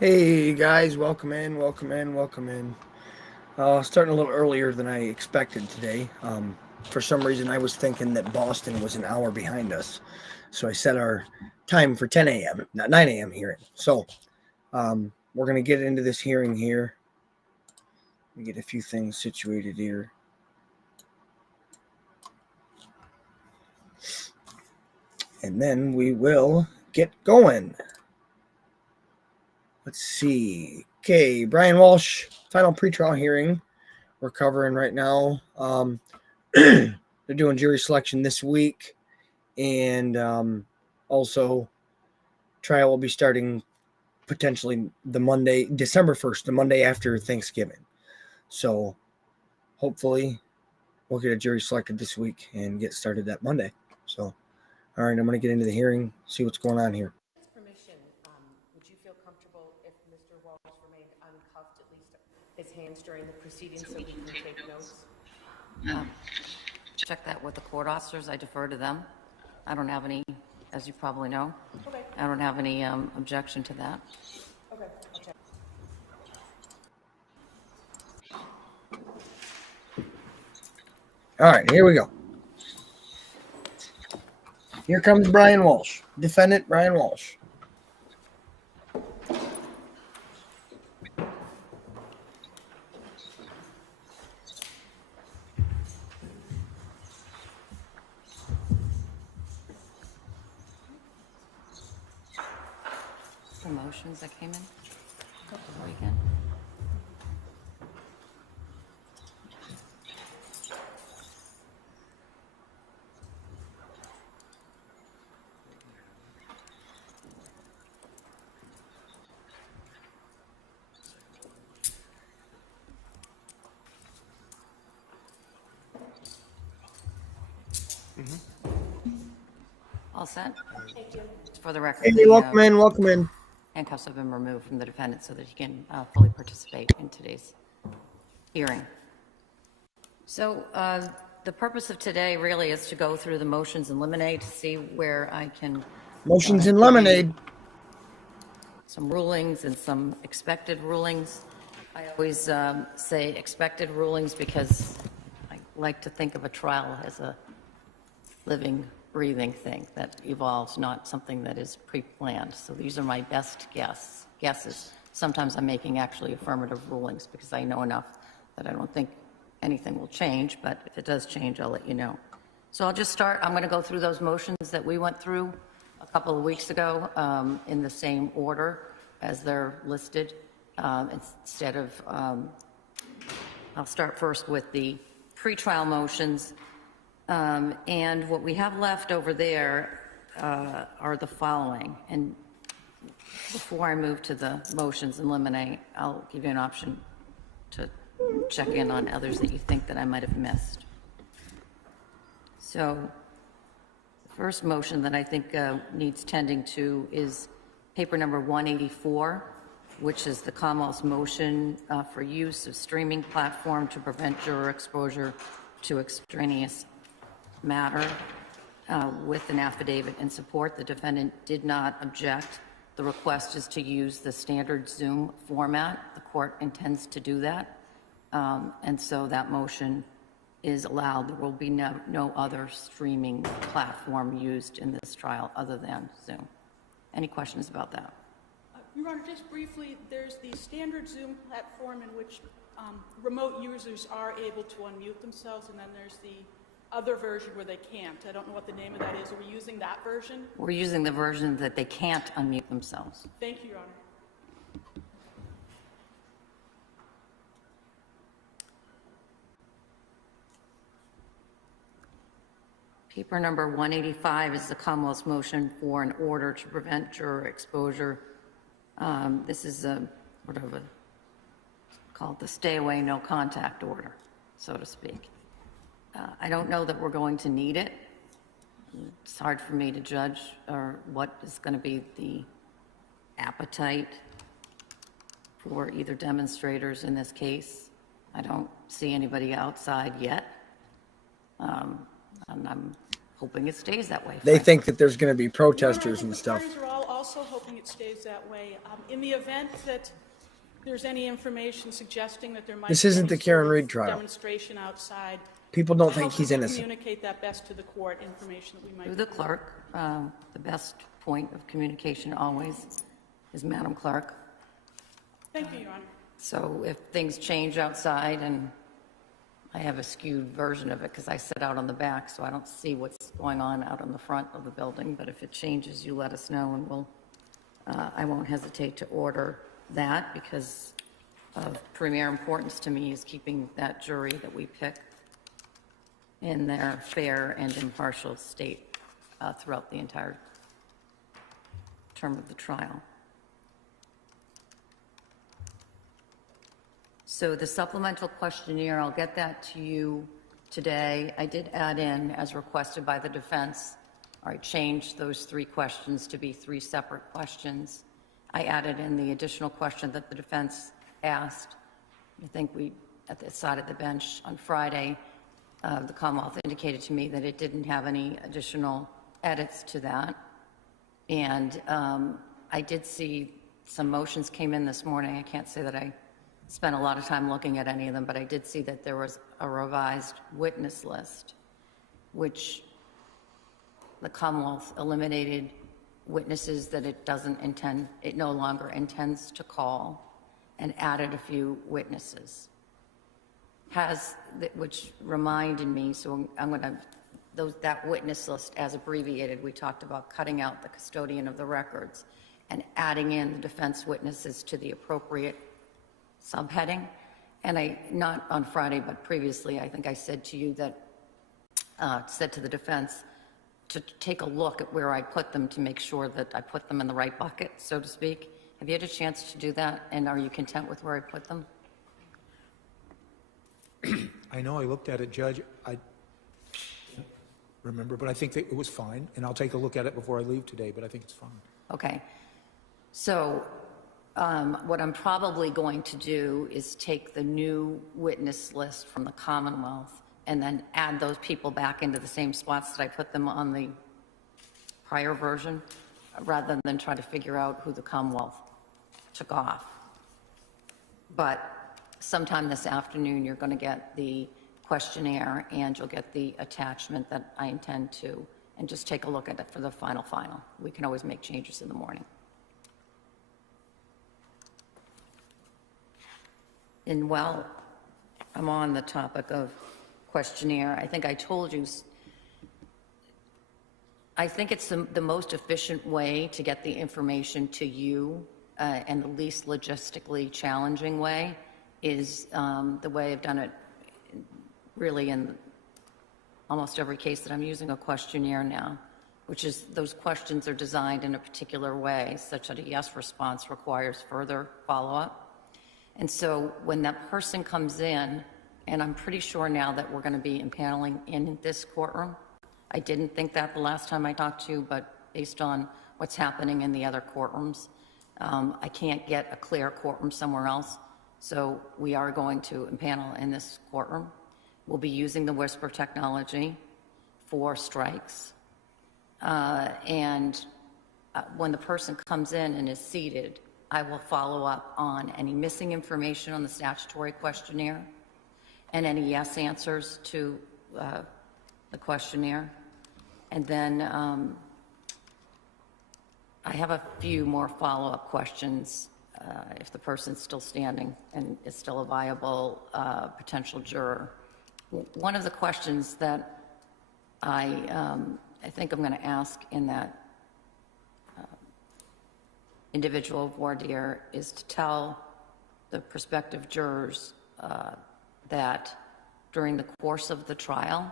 Hey guys, welcome in, welcome in, welcome in. Starting a little earlier than I expected today. For some reason, I was thinking that Boston was an hour behind us, so I set our time for 10 a.m., not 9 a.m. here. So we're going to get into this hearing here. Let me get a few things situated here. And then we will get going. Let's see. Okay, Brian Walshe, final pretrial hearing. We're covering right now. They're doing jury selection this week, and also trial will be starting potentially the Monday, December 1st, the Monday after Thanksgiving. So hopefully we'll get a jury selected this week and get started that Monday. So, all right, I'm going to get into the hearing, see what's going on here. Permission, would you feel comfortable if Mr. Walsh remained uncuffed, at least his hands during the proceedings, so we can take notes? Check that with the court officers. I defer to them. I don't have any, as you probably know. Okay. I don't have any objection to that. Okay, I'll check. All right, here we go. Here comes Brian Walshe, defendant Brian Walshe. The motions that came in over the weekend. All set? Thank you. For the record, Hey, the welcome in, welcome in. handcuffs have been removed from the defendant so that he can fully participate in today's hearing. So the purpose of today really is to go through the motions in limine to see where I can Motions in lemonade. some rulings and some expected rulings. I always say expected rulings because I like to think of a trial as a living, breathing thing that evolves, not something that is pre-planned. So these are my best guesses. Sometimes I'm making actually affirmative rulings because I know enough that I don't think anything will change, but if it does change, I'll let you know. So I'll just start. I'm going to go through those motions that we went through a couple of weeks ago in the same order as they're listed. Instead of, I'll start first with the pretrial motions. And what we have left over there are the following. And before I move to the motions in limine, I'll give you an option to check in on others that you think that I might have missed. So the first motion that I think needs tending to is paper number 184, which is the Commonwealth's motion for use of streaming platform to prevent juror exposure to extraneous matter with an affidavit in support. The defendant did not object. The request is to use the standard Zoom format. The court intends to do that. And so that motion is allowed. There will be no other streaming platform used in this trial other than Zoom. Any questions about that? Your Honor, just briefly, there's the standard Zoom platform in which remote users are able to unmute themselves, and then there's the other version where they can't. I don't know what the name of that is. Are we using that version? We're using the version that they can't unmute themselves. Thank you, Your Honor. Paper number 185 is the Commonwealth's motion for an order to prevent juror exposure. This is called the stay away, no contact order, so to speak. I don't know that we're going to need it. It's hard for me to judge what is going to be the appetite for either demonstrators in this case. I don't see anybody outside yet. And I'm hoping it stays that way. They think that there's going to be protesters and stuff. Parties are all also hoping it stays that way. In the event that there's any information suggesting that there might This be isn't any the Karen sort of Reed trial. demonstration outside, People don't how think he's can we innocent. communicate that best to the court, information that we might Through the clerk, the best point of communication always is Madam Clerk. Thank you, Your Honor. So if things change outside, and I have a skewed version of it because I sit out on the back, so I don't see what's going on out on the front of the building, but if it changes, you let us know, and I won't hesitate to order that, because of premier importance to me is keeping that jury that we pick in their fair and impartial state throughout the entire term of the trial. So the supplemental questionnaire, I'll get that to you today. I did add in, as requested by the defense, or I changed those 3 questions to be 3 separate questions. I added in the additional question that the defense asked. I think at the side of the bench on Friday, the Commonwealth indicated to me that it didn't have any additional edits to that. And I did see some motions came in this morning. I can't say that I spent a lot of time looking at any of them, but I did see that there was a revised witness list, which the Commonwealth eliminated witnesses that it no longer intends to call, and added a few witnesses. Which reminded me, so I'm going to, that witness list as abbreviated, we talked about cutting out the custodian of the records and adding in the defense witnesses to the appropriate subheading. And not on Friday, but previously, I think I said to you that, said to the defense to take a look at where I put them to make sure that I put them in the right bucket, so to speak. Have you had a chance to do that? And are you content with where I put them? I know I looked at it, Judge. I don't remember, but I think that it was fine, and I'll take a look at it before I leave today, but I think it's fine. Okay. So what I'm probably going to do is take the new witness list from the Commonwealth and then add those people back into the same spots that I put them on the prior version, rather than try to figure out who the Commonwealth took off. But sometime this afternoon, you're going to get the questionnaire, and you'll get the attachment that I intend to, and just take a look at it for the final. We can always make changes in the morning. And while I'm on the topic of questionnaire, I think I told you, I think it's the most efficient way to get the information to you, and the least logistically challenging way is the way I've done it really in almost every case that I'm using a questionnaire now, which is those questions are designed in a particular way such that a yes response requires further follow-up. And so when that person comes in, and I'm pretty sure now that we're going to be impaneling in this courtroom. I didn't think that the last time I talked to you, but based on what's happening in the other courtrooms, I can't get a clear courtroom somewhere else. So we are going to impanel in this courtroom. We'll be using the whisper technology for strikes. And when the person comes in and is seated, I will follow up on any missing information on the statutory questionnaire and any yes answers to the questionnaire. And then I have a few more follow-up questions if the person's still standing and is still a viable potential juror. One of the questions that I think I'm going to ask in that individual voir dire is to tell the prospective jurors that during the course of the trial,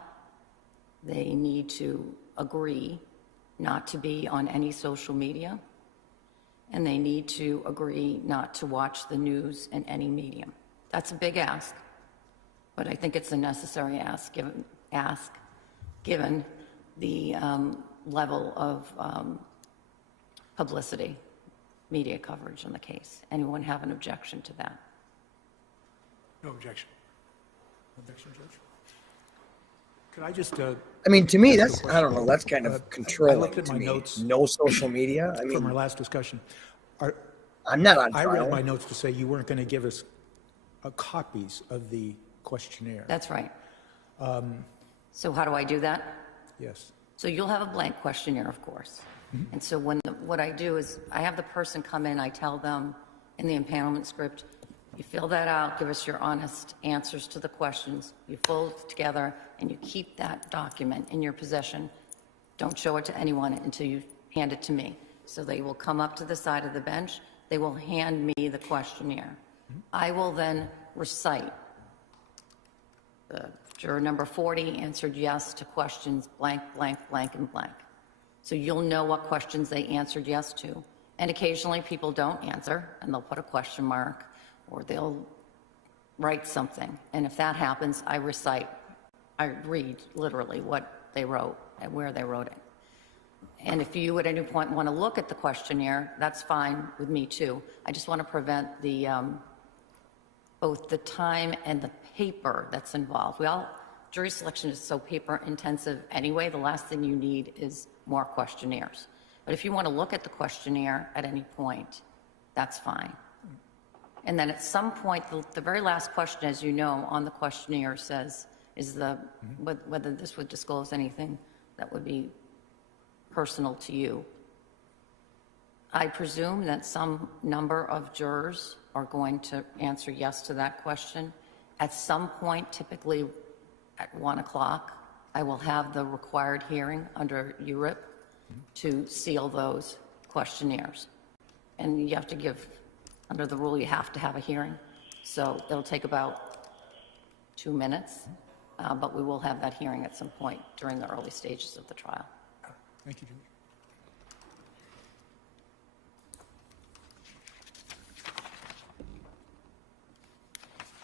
they need to agree not to be on any social media, and they need to agree not to watch the news in any medium. That's a big ask, but I think it's a necessary ask given the level of publicity, media coverage in the case. Anyone have an objection to that? No objection. No objection, Judge. Could I just, I mean, to me, ask a that's, I don't know, question? that's kind I of controlling looked at to my me. notes No social media. I from our mean, last discussion. Are, I'm not on I read trial. my notes to say you weren't going to give us copies of the questionnaire. That's right. So how do I do that? Yes. So you'll have a blank questionnaire, of course. And so what I do is I have the person come in, I tell them in the empanelment script, you fill that out, give us your honest answers to the questions, you fold it together, and you keep that document in your possession. Don't show it to anyone until you hand it to me. So they will come up to the side of the bench, they will hand me the questionnaire. I will then recite. Juror number 40 answered yes to questions blank, blank, blank, and blank. So you'll know what questions they answered yes to. And occasionally people don't answer, and they'll put a question mark, or they'll write something. And if that happens, I read literally what they wrote and where they wrote it. And if you at any point want to look at the questionnaire, that's fine with me too. I just want to prevent the both the time and the paper that's involved. Jury selection is so paper intensive anyway, the last thing you need is more questionnaires. But if you want to look at the questionnaire at any point, that's fine. And then at some point, the very last question, as you know, on the questionnaire says, whether this would disclose anything that would be personal to you. I presume that some number of jurors are going to answer yes to that question. At some point, typically at 1 o'clock, I will have the required hearing under URIP to seal those questionnaires. And you have to give, under the rule, you have to have a hearing. So it'll take about 2 minutes, but we will have that hearing at some point during the early stages of the trial. Thank you, Julie.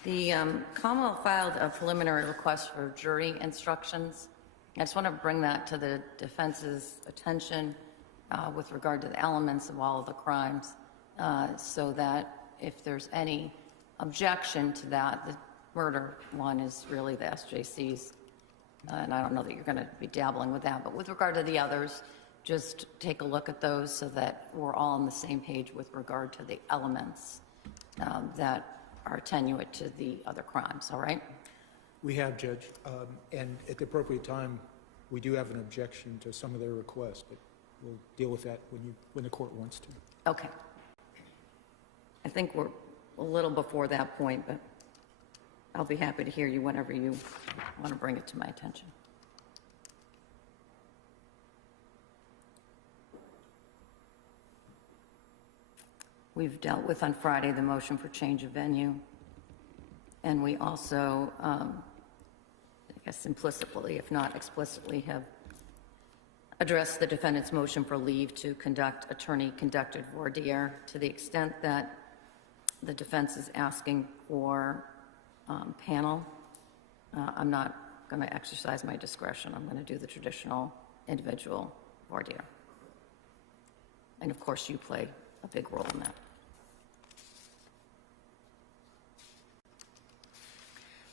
The Commonwealth filed a preliminary request for jury instructions. I just want to bring that to the defense's attention with regard to the elements of all of the crimes, so that if there's any objection to that, the murder one is really the SJC's, and I don't know that you're going to be dabbling with that, but with regard to the others, just take a look at those so that we're all on the same page with regard to the elements that are attenuate to the other crimes, all right? We have, Judge, and at the appropriate time, we do have an objection to some of their requests, but we'll deal with that when the court wants to. Okay. I think we're a little before that point, but I'll be happy to hear you whenever you want to bring it to my attention. We've dealt with on Friday the motion for change of venue, and we also, I guess implicitly, if not explicitly, have addressed the defendant's motion for leave to conduct attorney-conducted voir dire to the extent that the defense is asking for panel. I'm not going to exercise my discretion. I'm going to do the traditional individual voir dire. And of course, you play a big role in that.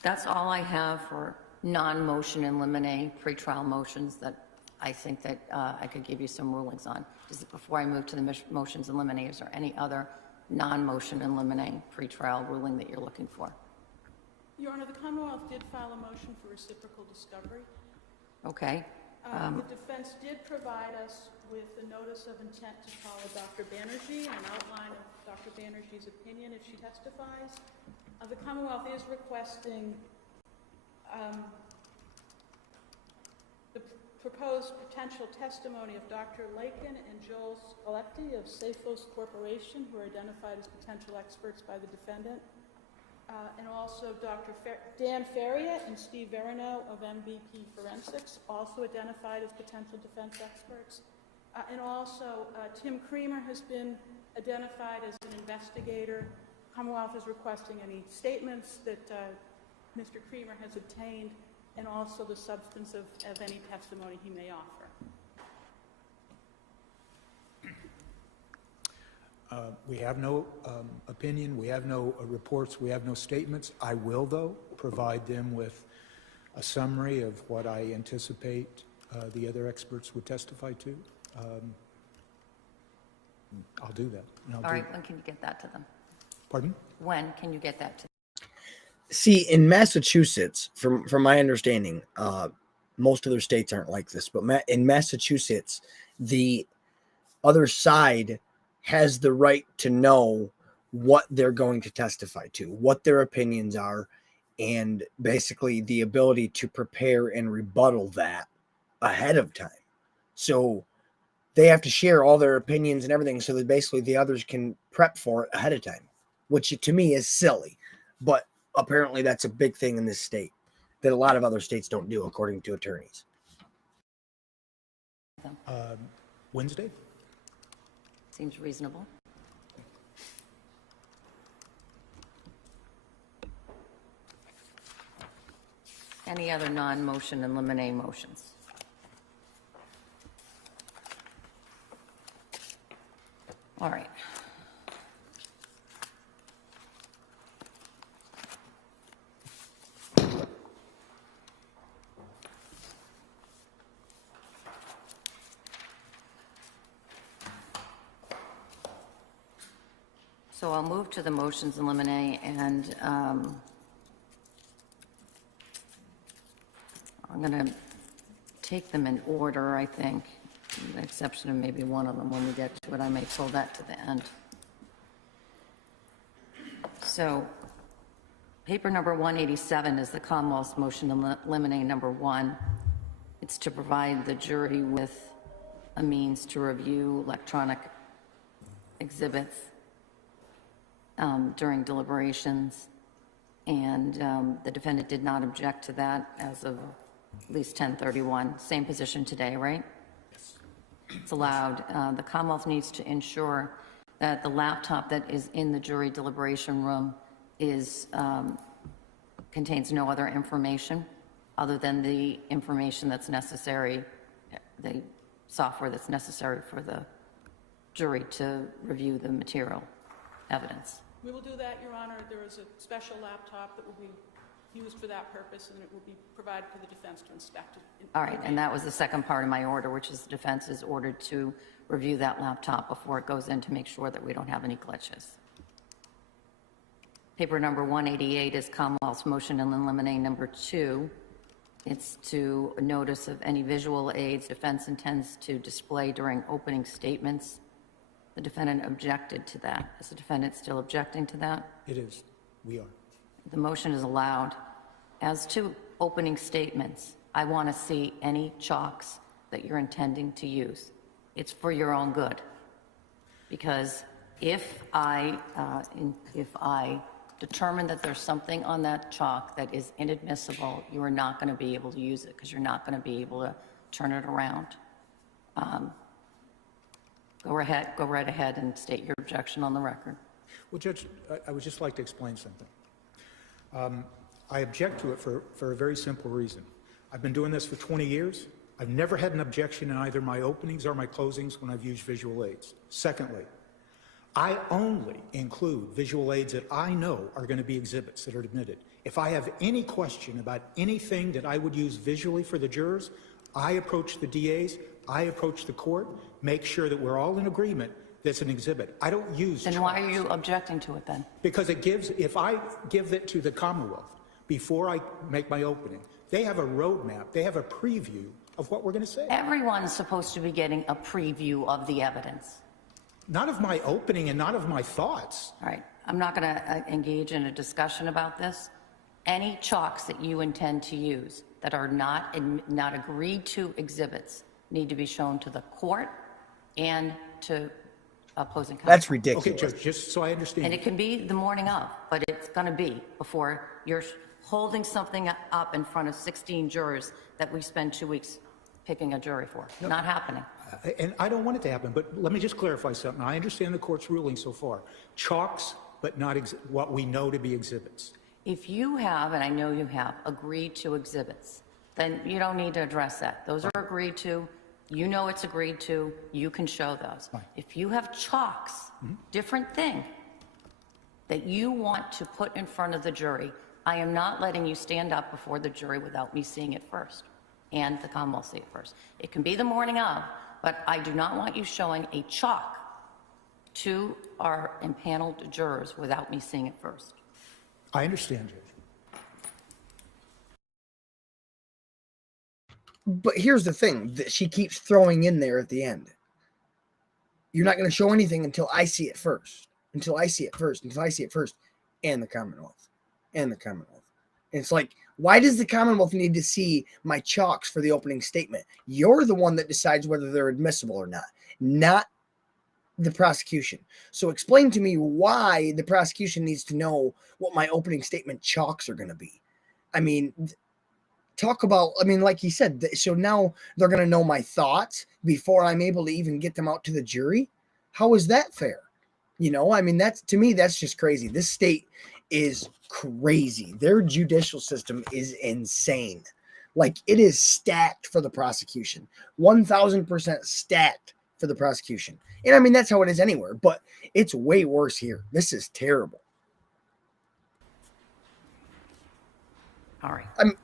That's all I have for non-motion in limine pretrial motions that I think that I could give you some rulings on. Before I move to the motions in limine, is there any other non-motion in limine pretrial ruling that you're looking for? Your Honor, the Commonwealth did file a motion for reciprocal discovery. Okay. The defense did provide us with a notice of intent to follow Dr. Banerjee and an outline of Dr. Banerjee's opinion if she testifies. The Commonwealth is requesting the proposed potential testimony of Dr. Lakin and Joel Scoletti of Safos Corporation, who are identified as potential experts by the defendant, and also Dr. Dan Feria and Steve Verino of MVP Forensics, also identified as potential defense experts. And also Tim Creamer has been identified as an investigator. Commonwealth is requesting any statements that Mr. Creamer has obtained, and also the substance of any testimony he may offer. We have no opinion, we have no reports, we have no statements. I will, though, provide them with a summary of what I anticipate the other experts would testify to, I'll do that. And All right, when can you get that to them? Pardon? When can you get that to them? See, in Massachusetts, from my understanding, most other states aren't like this, but in Massachusetts, the other side has the right to know what they're going to testify to, what their opinions are, and basically the ability to prepare and rebuttal that ahead of time. So they have to share all their opinions and everything so that basically the others can prep for it ahead of time, which to me is silly. But apparently that's a big thing in this state that a lot of other states don't do, according to attorneys. Wednesday? Seems reasonable. Any other non-motion and limine motions? All right. So I'll move to the motions in limine, and I'm going to take them in order, I think, with the exception of maybe one of them. When we get to it, I may pull that to the end. So paper number 187 is the Commonwealth's motion to limine number 1. It's to provide the jury with a means to review electronic exhibits during deliberations, and the defendant did not object to that as of at least 10/31. Same position today, right? Yes. It's allowed. The Commonwealth needs to ensure that the laptop that is in the jury deliberation room is contains no other information other than the information that's necessary, the software that's necessary for the jury to review the material evidence. We will do that, Your Honor. There is a special laptop that will be used for that purpose, and it will be provided to the defense to inspect it. All right, and that was the second part of my order, which is the defense is ordered to review that laptop before it goes in to make sure that we don't have any glitches. Paper number 188 is Commonwealth's motion in limine number 2. It's to notice of any visual aids defense intends to display during opening statements. The defendant objected to that. Is the defendant still objecting to that? It is. We are. The motion is allowed. As to opening statements, I want to see any chalks that you're intending to use. It's for your own good. Because if I determine that there's something on that chalk that is inadmissible, you are not going to be able to use it because you're not going to be able to turn it around. Go right ahead and state your objection on the record. Well, Judge, I would just like to explain something. I object to it for a very simple reason. I've been doing this for 20 years. I've never had an objection in either my openings or my closings when I've used visual aids. Secondly, I only include visual aids that I know are going to be exhibits that are admitted. If I have any question about anything that I would use visually for the jurors, I approach the DAs, I approach the court, make sure that we're all in agreement that's an exhibit. I don't use Then why are you objecting to it then? Because it gives, if I give it to the Commonwealth before I make my opening, they have a roadmap, they have a preview of what we're going to say. Everyone's supposed to be getting a preview of the evidence. Not of my opening and not of my thoughts. All right, I'm not going to engage in a discussion about this. Any chalks that you intend to use that are not agreed to exhibits need to be shown to the court and to opposing counsel. That's ridiculous. Okay, Judge, just so I understand. And it can be the morning of, but it's going to be before you're holding something up in front of 16 jurors that we spend 2 weeks picking a jury for. No. Not happening. And I don't want it to happen, but let me just clarify something. I understand the court's ruling so far. Chalks, but not what we know to be exhibits. If you have, and I know you have, agreed to exhibits, then you don't need to address that. Those are agreed to. You know it's agreed to. You can show those. Fine. If you have chalks, different thing, that you want to put in front of the jury I am not letting you stand up before the jury without me seeing it first, and the Commonwealth see it first. It can be the morning of, but I do not want you showing a chalk to our impaneled jurors without me seeing it first. I understand, Judge. But here's the thing that she keeps throwing in there at the end. You're not going to show anything until I see it first. Until I see it first. Until I see it first. And the Commonwealth. And the Commonwealth. And it's like, why does the Commonwealth need to see my chalks for the opening statement? You're the one that decides whether they're admissible or not the prosecution. So explain to me why the prosecution needs to know what my opening statement chalks are going to be. I mean, talk about, I mean, like he said, so now they're going to know my thoughts before I'm able to even get them out to the jury. How is that fair? You know, I mean, that's, to me, that's just crazy. This state is crazy. Their judicial system is insane. Like, it is stacked for the prosecution. 1000% stacked for the prosecution. And I mean, that's how it is anywhere, but it's way worse here. This is terrible. All right. I'm,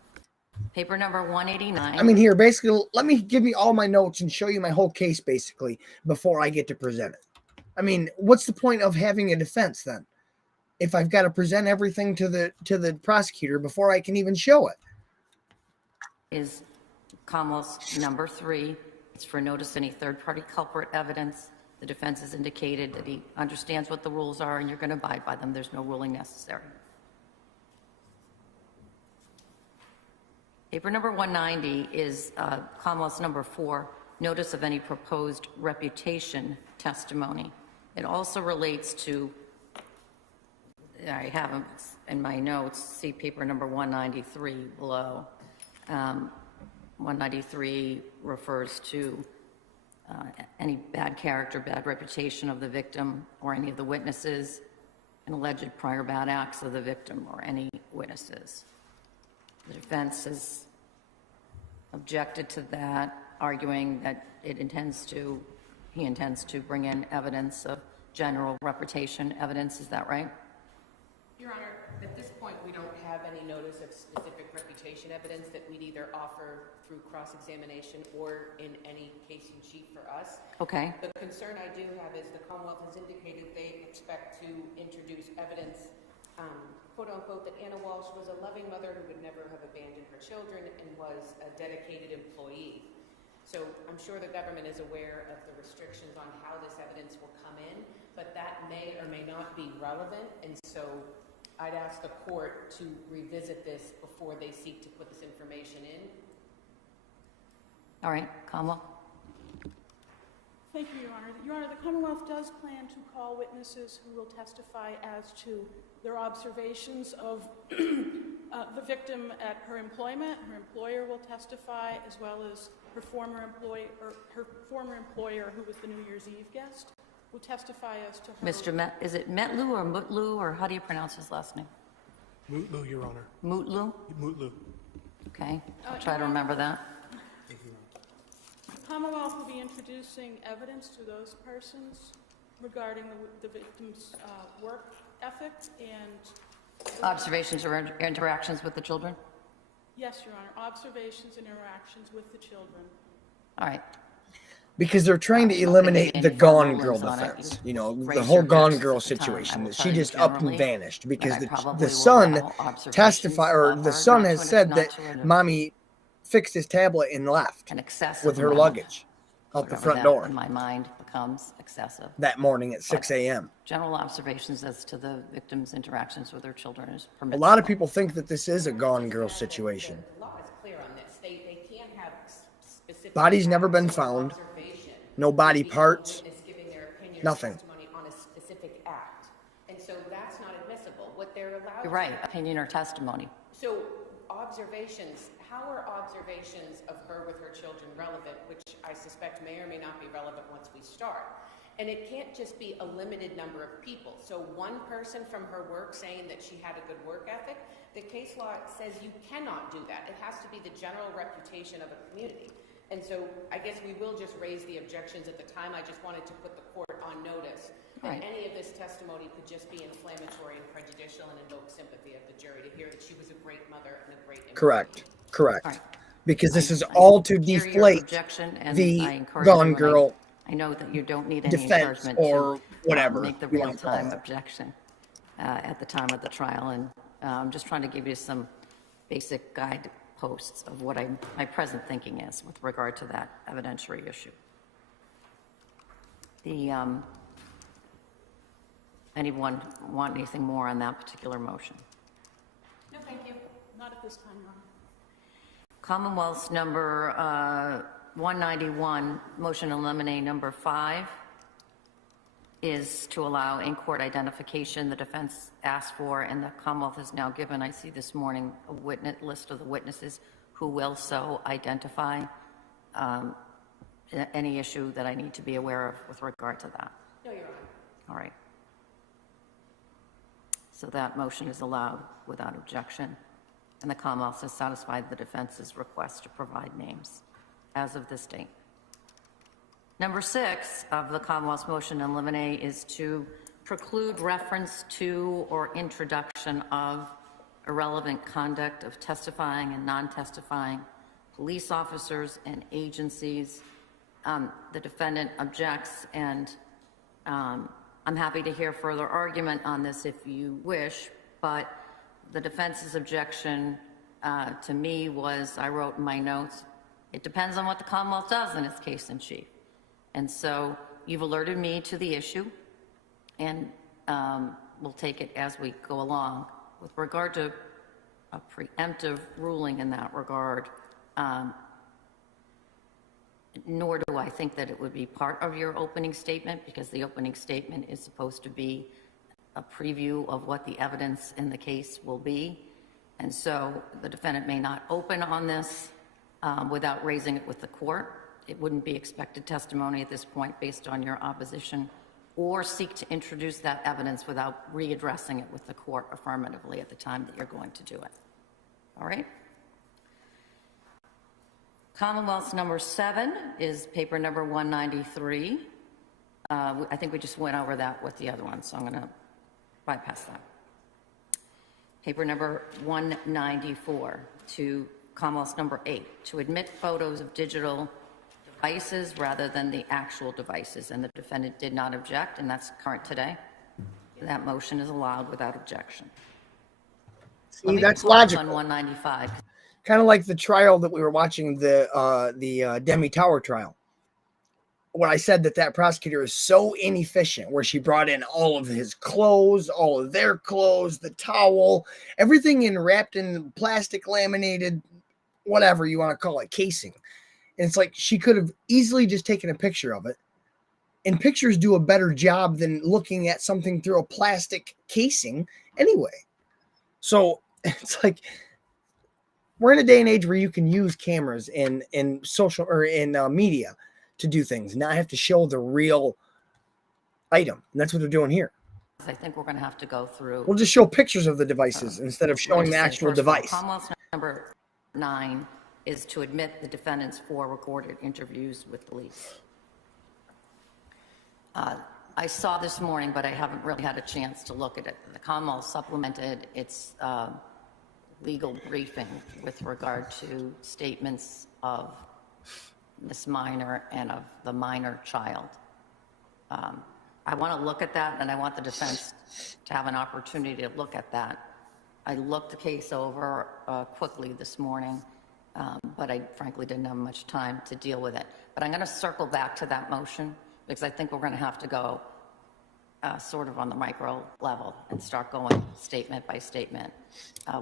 Paper number 189. I mean, here, basically, let me give me all my notes and show you my whole case, basically, before I get to present it. I mean, what's the point of having a defense then? If I've got to present everything to the prosecutor before I can even show it. Is Commonwealth's number 3. It's for notice any third-party culprit evidence. The defense has indicated that he understands what the rules are and you're going to abide by them. There's no ruling necessary. Paper number 190 is Commonwealth's number 4, notice of any proposed reputation testimony. It also relates to, I have them in my notes, see paper number 193 below. 193 refers to any bad character, bad reputation of the victim or any of the witnesses, and alleged prior bad acts of the victim or any witnesses. The defense has objected to that, arguing that he intends to bring in evidence of general reputation evidence. Is that right? Your Honor, at this point, we don't have any notice of specific reputation evidence that we'd either offer through cross-examination or in any casing sheet for us. Okay. The concern I do have is the Commonwealth has indicated they expect to introduce evidence, quote-unquote, that Anna Walsh was a loving mother who would never have abandoned her children and was a dedicated employee. So I'm sure the government is aware of the restrictions on how this evidence will come in, but that may or may not be relevant, and so I'd ask the court to revisit this before they seek to put this information in. All right, Commonwealth. Thank you, Your Honor. Your Honor, the Commonwealth does plan to call witnesses who will testify as to their observations of the victim at her employment. Her employer will testify, as well as her former employer, who was the New Year's Eve guest, will testify as to her. Mr. Is it Metlu or Mutlu, or how do you pronounce his last name? Mutlu, Your Honor. Mutlu? Mutlu. Okay, I'll try to remember that. The Commonwealth will be introducing evidence to those persons regarding the victim's work ethic and Observations or interactions with the children? yes, Your Honor, observations and interactions with the children. All right. Because they're trying to eliminate the gone girl defense, you know, the whole gone girl situation, that she just up and vanished because the son testified, or the son has said that mommy fixed his tablet and left An excessive with her amount, luggage out the whatever front that door in my mind becomes excessive. that morning at 6 a.m. General observations as to the victim's interactions with her children is A permissible. lot of people think that this is a gone girl situation. The law is clear on this. They can't have specific Body's never been acts of found. observation. No body The parts. witness giving their opinion or Nothing. testimony on a specific act. And so that's not admissible. What they're allowed You're right, opinion or testimony. So observations, how are observations of her with her children relevant, which I suspect may or may not be relevant once we start? And it can't just be a limited number of people. So one person from her work saying that she had a good work ethic, the case law says you cannot do that. It has to be the general reputation of a community. And so I guess we will just raise the objections at the time. I just wanted to put the court on notice that Right. any of this testimony could just be inflammatory and prejudicial and invoke sympathy of the jury to hear that she was a great mother and a great employee. Correct. Correct. All right. Because this is I all to hear your deflate objection, and the I encourage Gone you, and Girl I know that you don't need any defense encouragement or to whatever make the you wanna call real-time it. objection at the time of the trial, and I'm just trying to give you some basic guideposts of what my present thinking is with regard to that evidentiary issue. Anyone want anything more on that particular motion? No, thank you. Not at this time, Your Honor. Commonwealth's number 191, motion eliminate number 5, is to allow in-court identification the defense asked for, and the Commonwealth has now given, I see this morning, a list of the witnesses who will so identify. Any issue that I need to be aware of with regard to that? No, Your Honor. All right. So that motion is allowed without objection, and the Commonwealth has satisfied the defense's request to provide names as of this date. Number 6 of the Commonwealth's motion in limine is to preclude reference to or introduction of irrelevant conduct of testifying and non-testifying police officers and agencies. The defendant objects, and I'm happy to hear further argument on this if you wish, but the defense's objection to me was, I wrote in my notes, it depends on what the Commonwealth does in its case in chief. And so you've alerted me to the issue, and we'll take it as we go along. With regard to a preemptive ruling in that regard, nor do I think that it would be part of your opening statement, because the opening statement is supposed to be a preview of what the evidence in the case will be. And so the defendant may not open on this without raising it with the court. It wouldn't be expected testimony at this point based on your opposition, or seek to introduce that evidence without readdressing it with the court affirmatively at the time that you're going to do it. All right? Commonwealth's number 7 is paper number 193. I think we just went over that with the other one, so I'm going to bypass that. Paper number 194 to Commonwealth's number 8, to admit photos of digital devices rather than the actual devices, and the defendant did not object, and that's current today. That motion is allowed without objection. See, that's logical. On 195. Kind of like the trial that we were watching, the Demi Tower trial. When I said that prosecutor is so inefficient, where she brought in all of his clothes, all of their clothes, the towel, everything wrapped in plastic, laminated, whatever you want to call it, casing. And it's like she could have easily just taken a picture of it. And pictures do a better job than looking at something through a plastic casing anyway. So it's like, we're in a day and age where you can use cameras in social or in media to do things, not have to show the real item. And that's what they're doing here. I think we're going to have to go through. We'll just show pictures of the devices instead of showing the actual device. Commonwealth's number 9 is to admit the defendant's 4 recorded interviews with police. I saw this morning, but I haven't really had a chance to look at it. The Commonwealth supplemented its legal briefing with regard to statements of Miss Minor and of the minor child. I want to look at that, and I want the defense to have an opportunity to look at that. I looked the case over quickly this morning, but I frankly didn't have much time to deal with it. But I'm going to circle back to that motion, because I think we're going to have to go sort of on the micro level and start going statement by statement,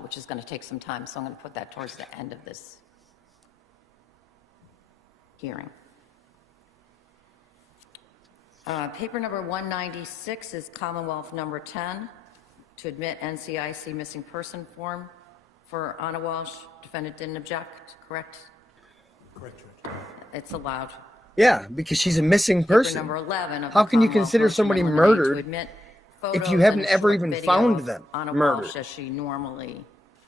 which is going to take some time. So I'm going to put that towards the end of this hearing. Paper number 196 is Commonwealth number 10, to admit NCIC missing person form for Anna Walsh. Defendant didn't object, correct? Correct, Judge. It's allowed. Yeah, because she's a missing person. Number 11 of How the can you Commonwealth consider motion somebody eliminate murdered to admit if you photos haven't and a ever short even video found of them Anna murdered? Walsh as she normally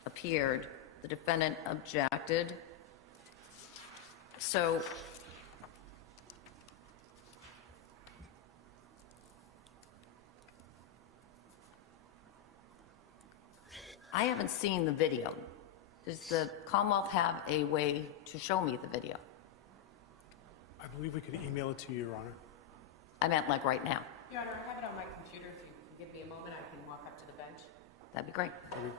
appeared? The defendant objected. So I haven't seen the video. Does the Commonwealth have a way to show me the video? I believe we could email it to you, Your Honor. I meant like right now. Your Honor, I have it on my computer. If you can give me a moment, I can walk up to the bench. That'd be great. Okay.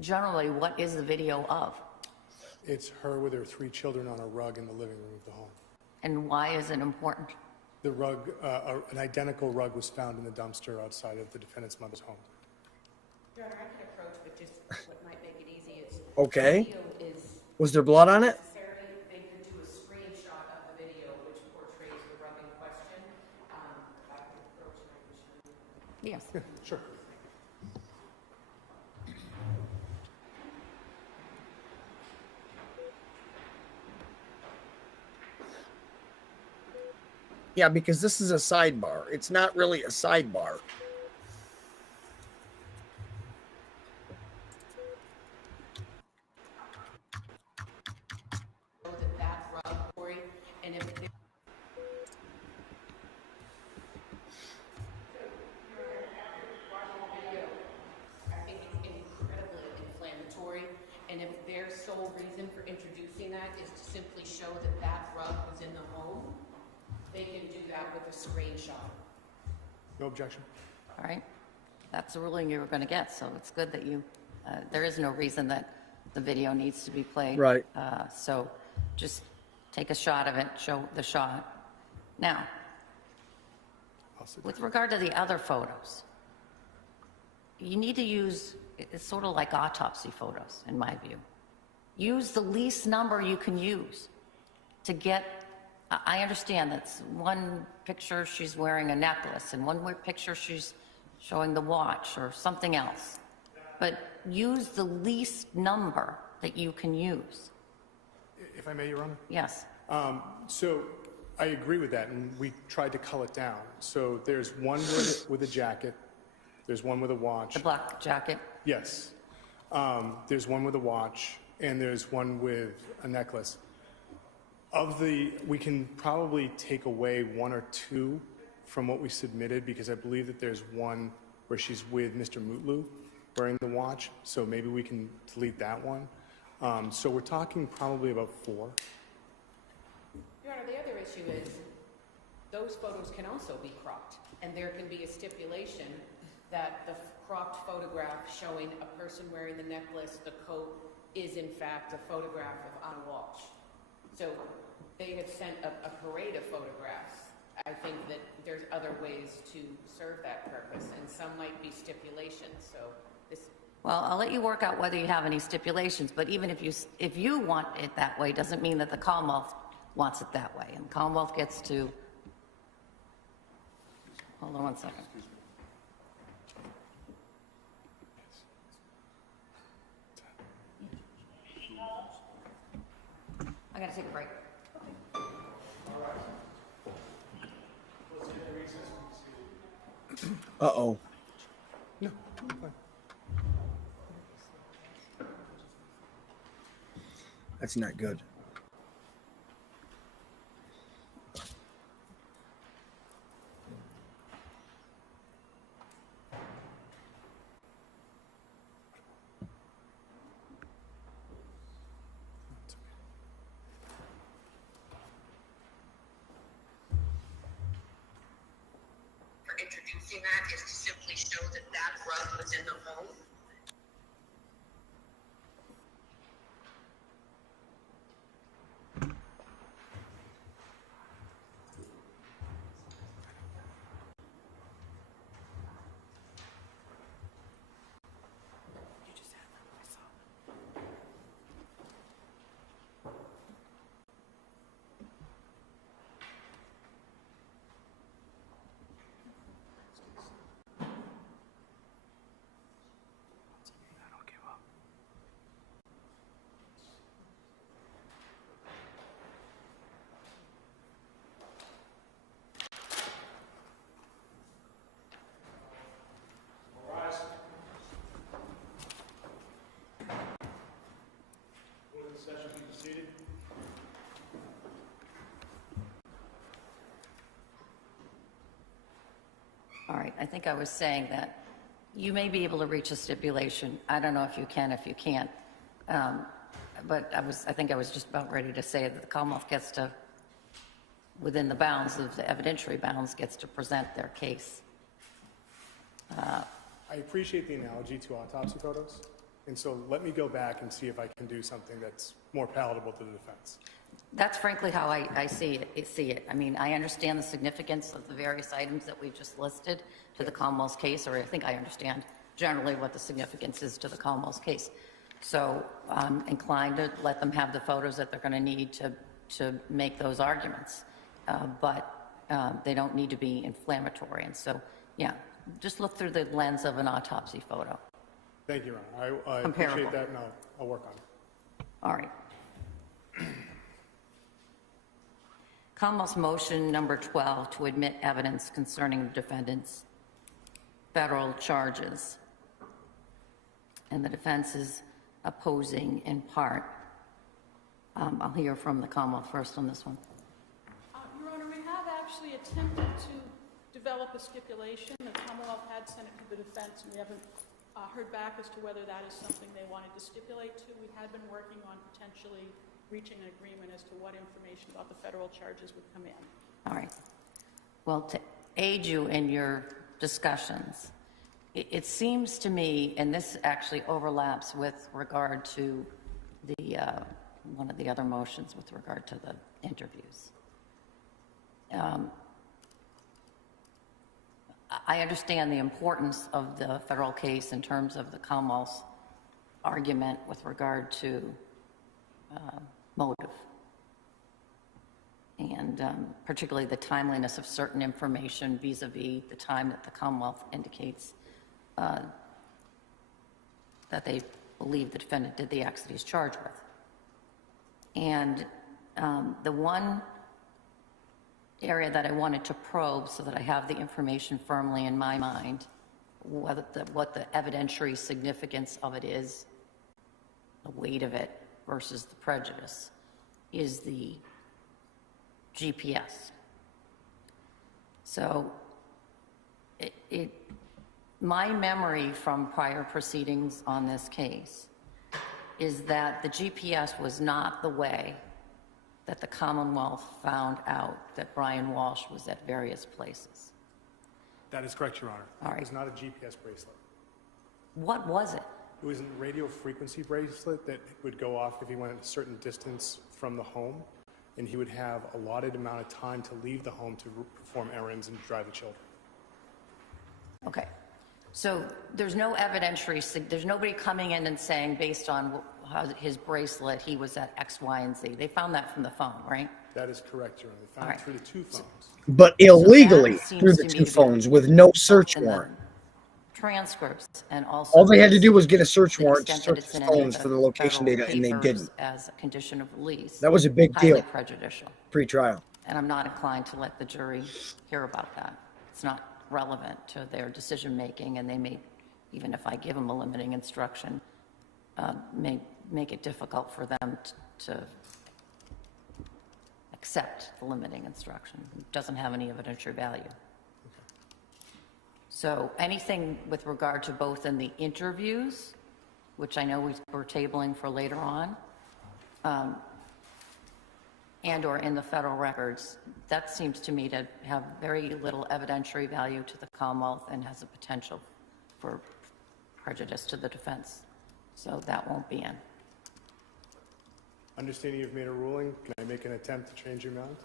Generally, what is the video of? It's her with her 3 children on a rug in the living room of the home. And why is it important? The rug, an identical rug was found in the dumpster outside of the defendant's mother's home. Your Honor, I can approach, but just what might make it easy is Okay. the video is Was there blood on it? necessary. They could do a screenshot of the video which portrays the rug in question. I can approach and I can show you. Yes. Sure. Yeah, because this is a sidebar. It's not really a sidebar. Show that rug, Corey, and if there I think it's incredibly inflammatory, and if their sole reason for introducing that is to simply show that that rug was in the home, they can do that with a screenshot. No objection. All right. That's the ruling you were going to get, so it's good that you, there is no reason that the video needs to be played. Right. So just take a shot of it, show the shot. Now, I'll sit with regard to the other photos, you need to use, it's sort of like autopsy photos, in my view. Use the least number you can use to get, I understand that's one picture she's wearing a necklace, and one more picture she's showing the watch or something else. But use the least number that you can use. If I may, Your Honor? Yes. So I agree with that, and we tried to cull it down. So there's one with a jacket, there's one with a watch. The black jacket. Yes. There's one with a watch, and there's one with a necklace. We can probably take away 1 or 2 from what we submitted, because I believe that there's one where she's with Mr. Mutlu wearing the watch, so maybe we can delete that one. So we're talking probably about 4. Your Honor, the other issue is those photos can also be cropped, and there can be a stipulation that the cropped photograph showing a person wearing the necklace, the coat, is in fact a photograph of Anna Walsh. So they have sent a parade of photographs. I think that there's other ways to serve that purpose, and some might be stipulations. So this. Well, I'll let you work out whether you have any stipulations, but even if you want it that way, doesn't mean that the Commonwealth wants it that way. And the Commonwealth gets to, hold on one second. I gotta take a break. Uh-oh. No, fine. That's not good. For introducing that is to simply show that that rug was in the home. All right, I think I was saying that You may be able to reach a stipulation. I don't know if you can, if you can't. But I think I was just about ready to say that the Commonwealth gets to, within the bounds of the evidentiary bounds, gets to present their case. I appreciate the analogy to autopsy photos, and so let me go back and see if I can do something that's more palatable to the defense. That's frankly how I see it. I mean, I understand the significance of the various items that we've just listed to the Commonwealth's case, or I think I understand generally what the significance is to the Commonwealth's case. So I'm inclined to let them have the photos that they're going to need to make those arguments. But they don't need to be inflammatory. And so, yeah, just look through the lens of an autopsy photo. Thank you, Your Honor. I appreciate that, and I'll work on it. All right. Commonwealth's motion number 12 to admit evidence concerning the defendant's federal charges. And the defense is opposing in part. I'll hear from the Commonwealth first on this one. Your Honor, we have actually attempted to develop a stipulation. The Commonwealth had sent it to the defense, and we haven't heard back as to whether that is something they wanted to stipulate to. We had been working on potentially reaching an agreement as to what information about the federal charges would come in. All right. Well, to aid you in your discussions, it seems to me, and this actually overlaps with regard to the one of the other motions with regard to the interviews. I understand the importance of the federal case in terms of the Commonwealth's argument with regard to motive, and particularly the timeliness of certain information vis-a-vis the time that the Commonwealth indicates that they believe the defendant did the acts that he's charged with. And the one area that I wanted to probe so that I have the information firmly in my mind, what the evidentiary significance of it is, the weight of it versus the prejudice, is the GPS. So my memory from prior proceedings on this case is that the GPS was not the way that the Commonwealth found out that Brian Walsh was at various places. That is correct, Your Honor. All right. It was not a GPS bracelet. What was it? It was a radio frequency bracelet that would go off if he went a certain distance from the home, and he would have a allotted amount of time to leave the home to perform errands and drive the children. Okay. So there's no evidentiary, there's nobody coming in and saying based on how his bracelet, he was at X, Y, and Z. They found that from the phone, right? That is correct, Your Honor. They found All it through the two phones. But illegally So that through seems the to me two to be phones with no search in the warrant. Transcripts and also. All they had to do was get a search the warrant to extent that search it's his in any of phones for the location federal data, and they papers didn't. as a condition of release. That was a big Highly deal prejudicial. pre-trial. And I'm not inclined to let the jury hear about that. It's not relevant to their decision-making, and they may, even if I give them a limiting instruction, may make it difficult for them to accept the limiting instruction. It doesn't have any evidentiary value. So anything with regard to both in the interviews, which I know we're tabling for later on, and or in the federal records, that seems to me to have very little evidentiary value to the Commonwealth and has a potential for prejudice to the defense. So that won't be in. Understanding you've made a ruling, can I make an attempt to change your mind?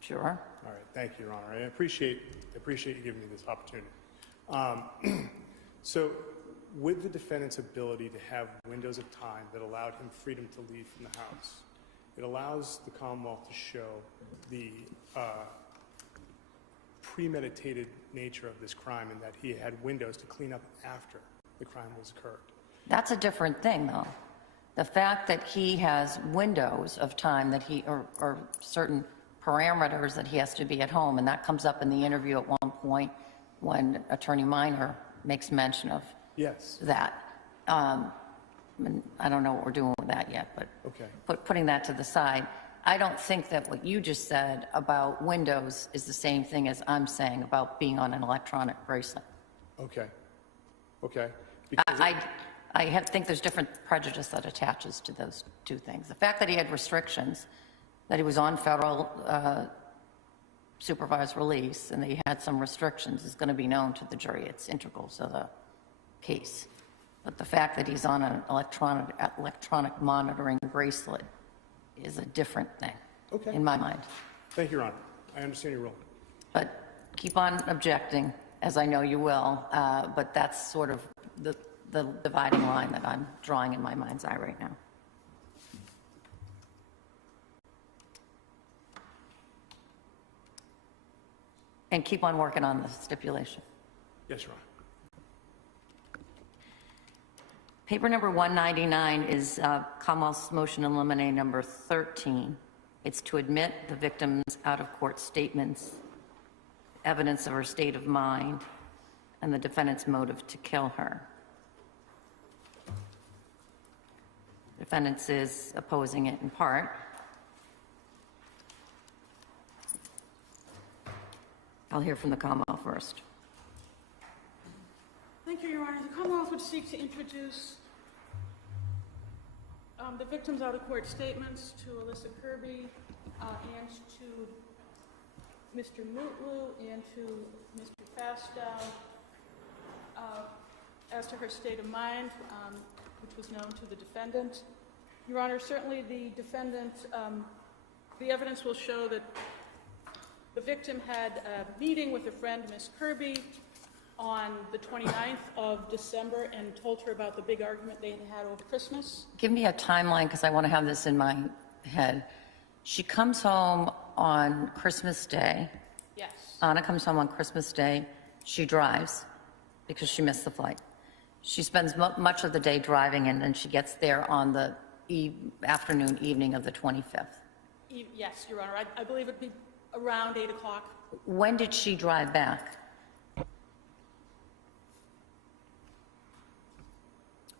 Sure. All right, thank you, Your Honor. I appreciate you giving me this opportunity. So with the defendant's ability to have windows of time that allowed him freedom to leave from the house, it allows the Commonwealth to show the premeditated nature of this crime and that he had windows to clean up after the crime was occurred. That's a different thing, though. The fact that he has windows of time that he, or certain parameters that he has to be at home, and that comes up in the interview at one point when Attorney Minor makes mention of Yes. that. And I don't know what we're doing with that yet, but Okay. putting that to the side, I don't think that what you just said about windows is the same thing as I'm saying about being on an electronic bracelet. Okay. Okay? Because I think there's different prejudice that attaches to those two things. The fact that he had restrictions, that he was on federal supervised release, and that he had some restrictions is going to be known to the jury. It's integral to the case. But the fact that he's on an electronic monitoring bracelet is a different thing, Okay. in my mind. Thank you, Your Honor. I understand your role. But keep on objecting, as I know you will, but that's sort of the dividing line that I'm drawing in my mind's eye right now. And keep on working on the stipulation. Yes, Your Honor. Paper number 199 is Commonwealth's motion in limine number 13. It's to admit the victim's out-of-court statements, evidence of her state of mind, and the defendant's motive to kill her. The defendant is opposing it in part. I'll hear from the Commonwealth first. Thank you, Your Honor. The Commonwealth would seek to introduce the victim's out-of-court statements to Alyssa Kirby and to Mr. Mutlu and to Mr. Fastow as to her state of mind, which was known to the defendant. Your Honor, certainly the defendant, the evidence will show that the victim had a meeting with a friend, Miss Kirby, on the 29th of December and told her about the big argument they had over Christmas. Give me a timeline because I want to have this in my head. She comes home on Christmas Day. Yes. Anna comes home on Christmas Day. She drives because she missed the flight. She spends much of the day driving, and then she gets there on the afternoon, evening of the 25th. Yes, Your Honor. I believe it'd be around 8 o'clock. When did she drive back?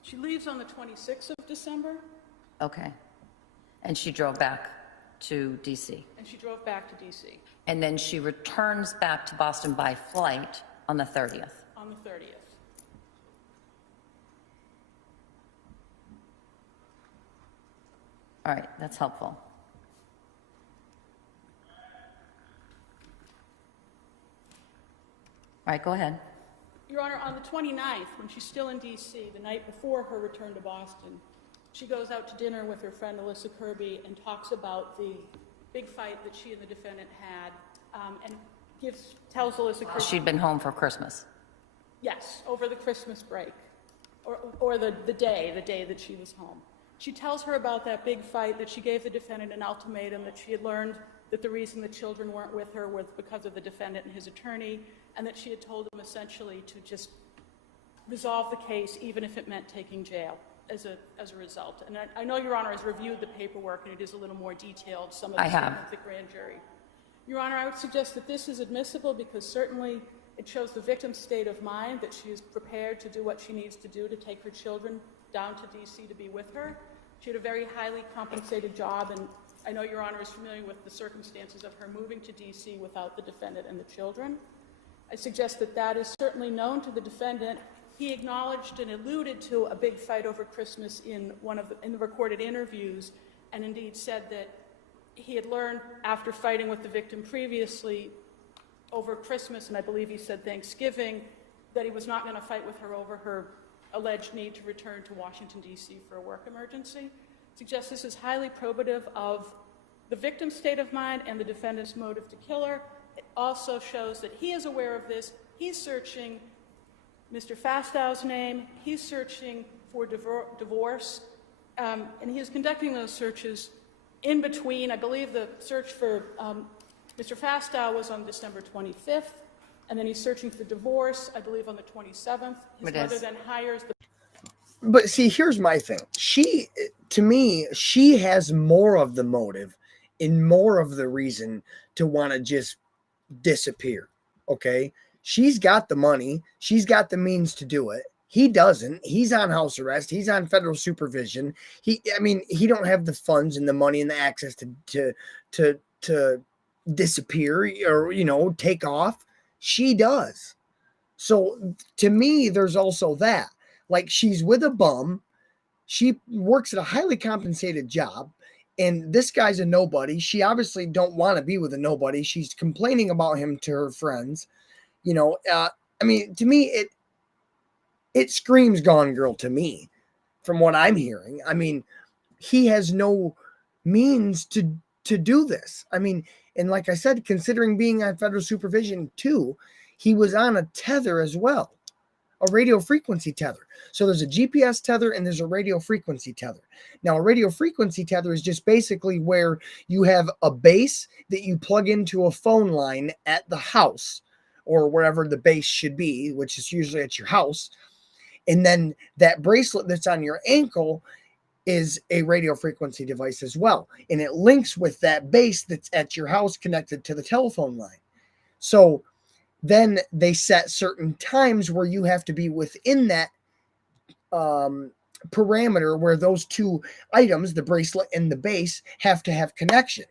She leaves on the 26th of December, Okay. And she drove back to D.C. and she drove back to D.C. And then she returns back to Boston by flight on the 30th. on the 30th. All right, that's helpful. All right, go ahead. Your Honor, on the 29th, when she's still in D.C., the night before her return to Boston, she goes out to dinner with her friend Alyssa Kirby and talks about the big fight that she and the defendant had, and tells Alyssa Kirby... She'd been home for Christmas. Yes, over the Christmas break, or the day that she was home. She tells her about that big fight, that she gave the defendant an ultimatum, that she had learned that the reason the children weren't with her was because of the defendant and his attorney, and that she had told him essentially to just resolve the case, even if it meant taking jail as a result. And I know Your Honor has reviewed the paperwork, and it is a little more detailed, some of the statements of the grand jury. Your Honor, I would suggest that this is admissible because certainly it shows the victim's state of mind, that she is prepared to do what she needs to do to take her children down to D.C. to be with her. She had a very highly compensated job, and I know Your Honor is familiar with the circumstances of her moving to D.C. without the defendant and the children. I suggest that that is certainly known to the defendant. He acknowledged and alluded to a big fight over Christmas in the recorded interviews, and indeed said that he had learned after fighting with the victim previously over Christmas, and I believe he said Thanksgiving, that he was not going to fight with her over her alleged need to return to Washington, D.C. for a work emergency. I suggest this is highly probative of the victim's state of mind and the defendant's motive to kill her. It also shows that he is aware of this. He's searching Mr. Fastow's name. He's searching for divorce. And he is conducting those searches in between. I believe the search for Mr. Fastow was on December 25th. And then he's searching for divorce, I believe, on the 27th. His mother then hires the... But see, here's my thing. To me, she has more of the motive and more of the reason to want to just disappear. Okay. She's got the money. She's got the means to do it. He doesn't. He's on house arrest. He's on federal supervision. He don't have the funds and the money and the access to disappear or, take off. She does. So to me, there's also that. Like, she's with a bum. She works at a highly compensated job, and this guy's a nobody. She obviously don't want to be with a nobody. She's complaining about him to her friends. I mean, to me, it screams Gone Girl to me, from what I'm hearing. I mean, he has no means to do this. I mean, and like I said, considering being on federal supervision too, he was on a tether as well, a radio frequency tether. So there's a GPS tether and there's a radio frequency tether. Now, a radio frequency tether is just basically where you have a base that you plug into a phone line at the house or wherever the base should be, which is usually at your house. And then that bracelet that's on your ankle is a radio frequency device as well. And it links with that base that's at your house connected to the telephone line. So then they set certain times where you have to be within that parameter where those two items, the bracelet and the base, have to have connection.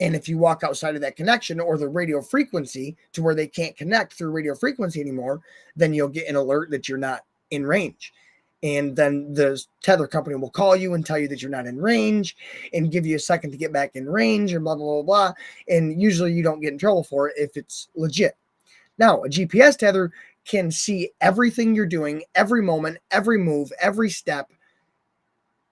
And if you walk outside of that connection or the radio frequency to where they can't connect through radio frequency anymore, then you'll get an alert that you're not in range. And then the tether company will call you and tell you that you're not in range and give you a second to get back in range and blah, blah, blah, blah. And usually you don't get in trouble for it if it's legit. Now, a GPS tether can see everything you're doing, every moment, every move, every step,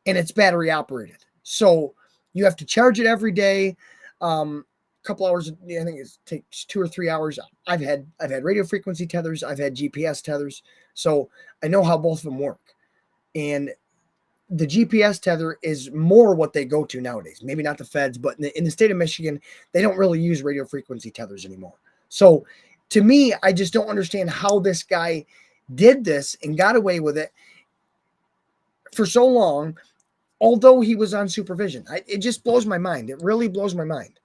and it's battery operated. So you have to charge it every day. Couple hours, I think it takes 2 or 3 hours. I've had radio frequency tethers, I've had GPS tethers, so I know how both of them work. And the GPS tether is more what they go to nowadays. Maybe not the feds, but in the state of Michigan, they don't really use radio frequency tethers anymore. So to me, I just don't understand how this guy did this and got away with it for so long, although he was on supervision. It just blows my mind. It really blows my mind.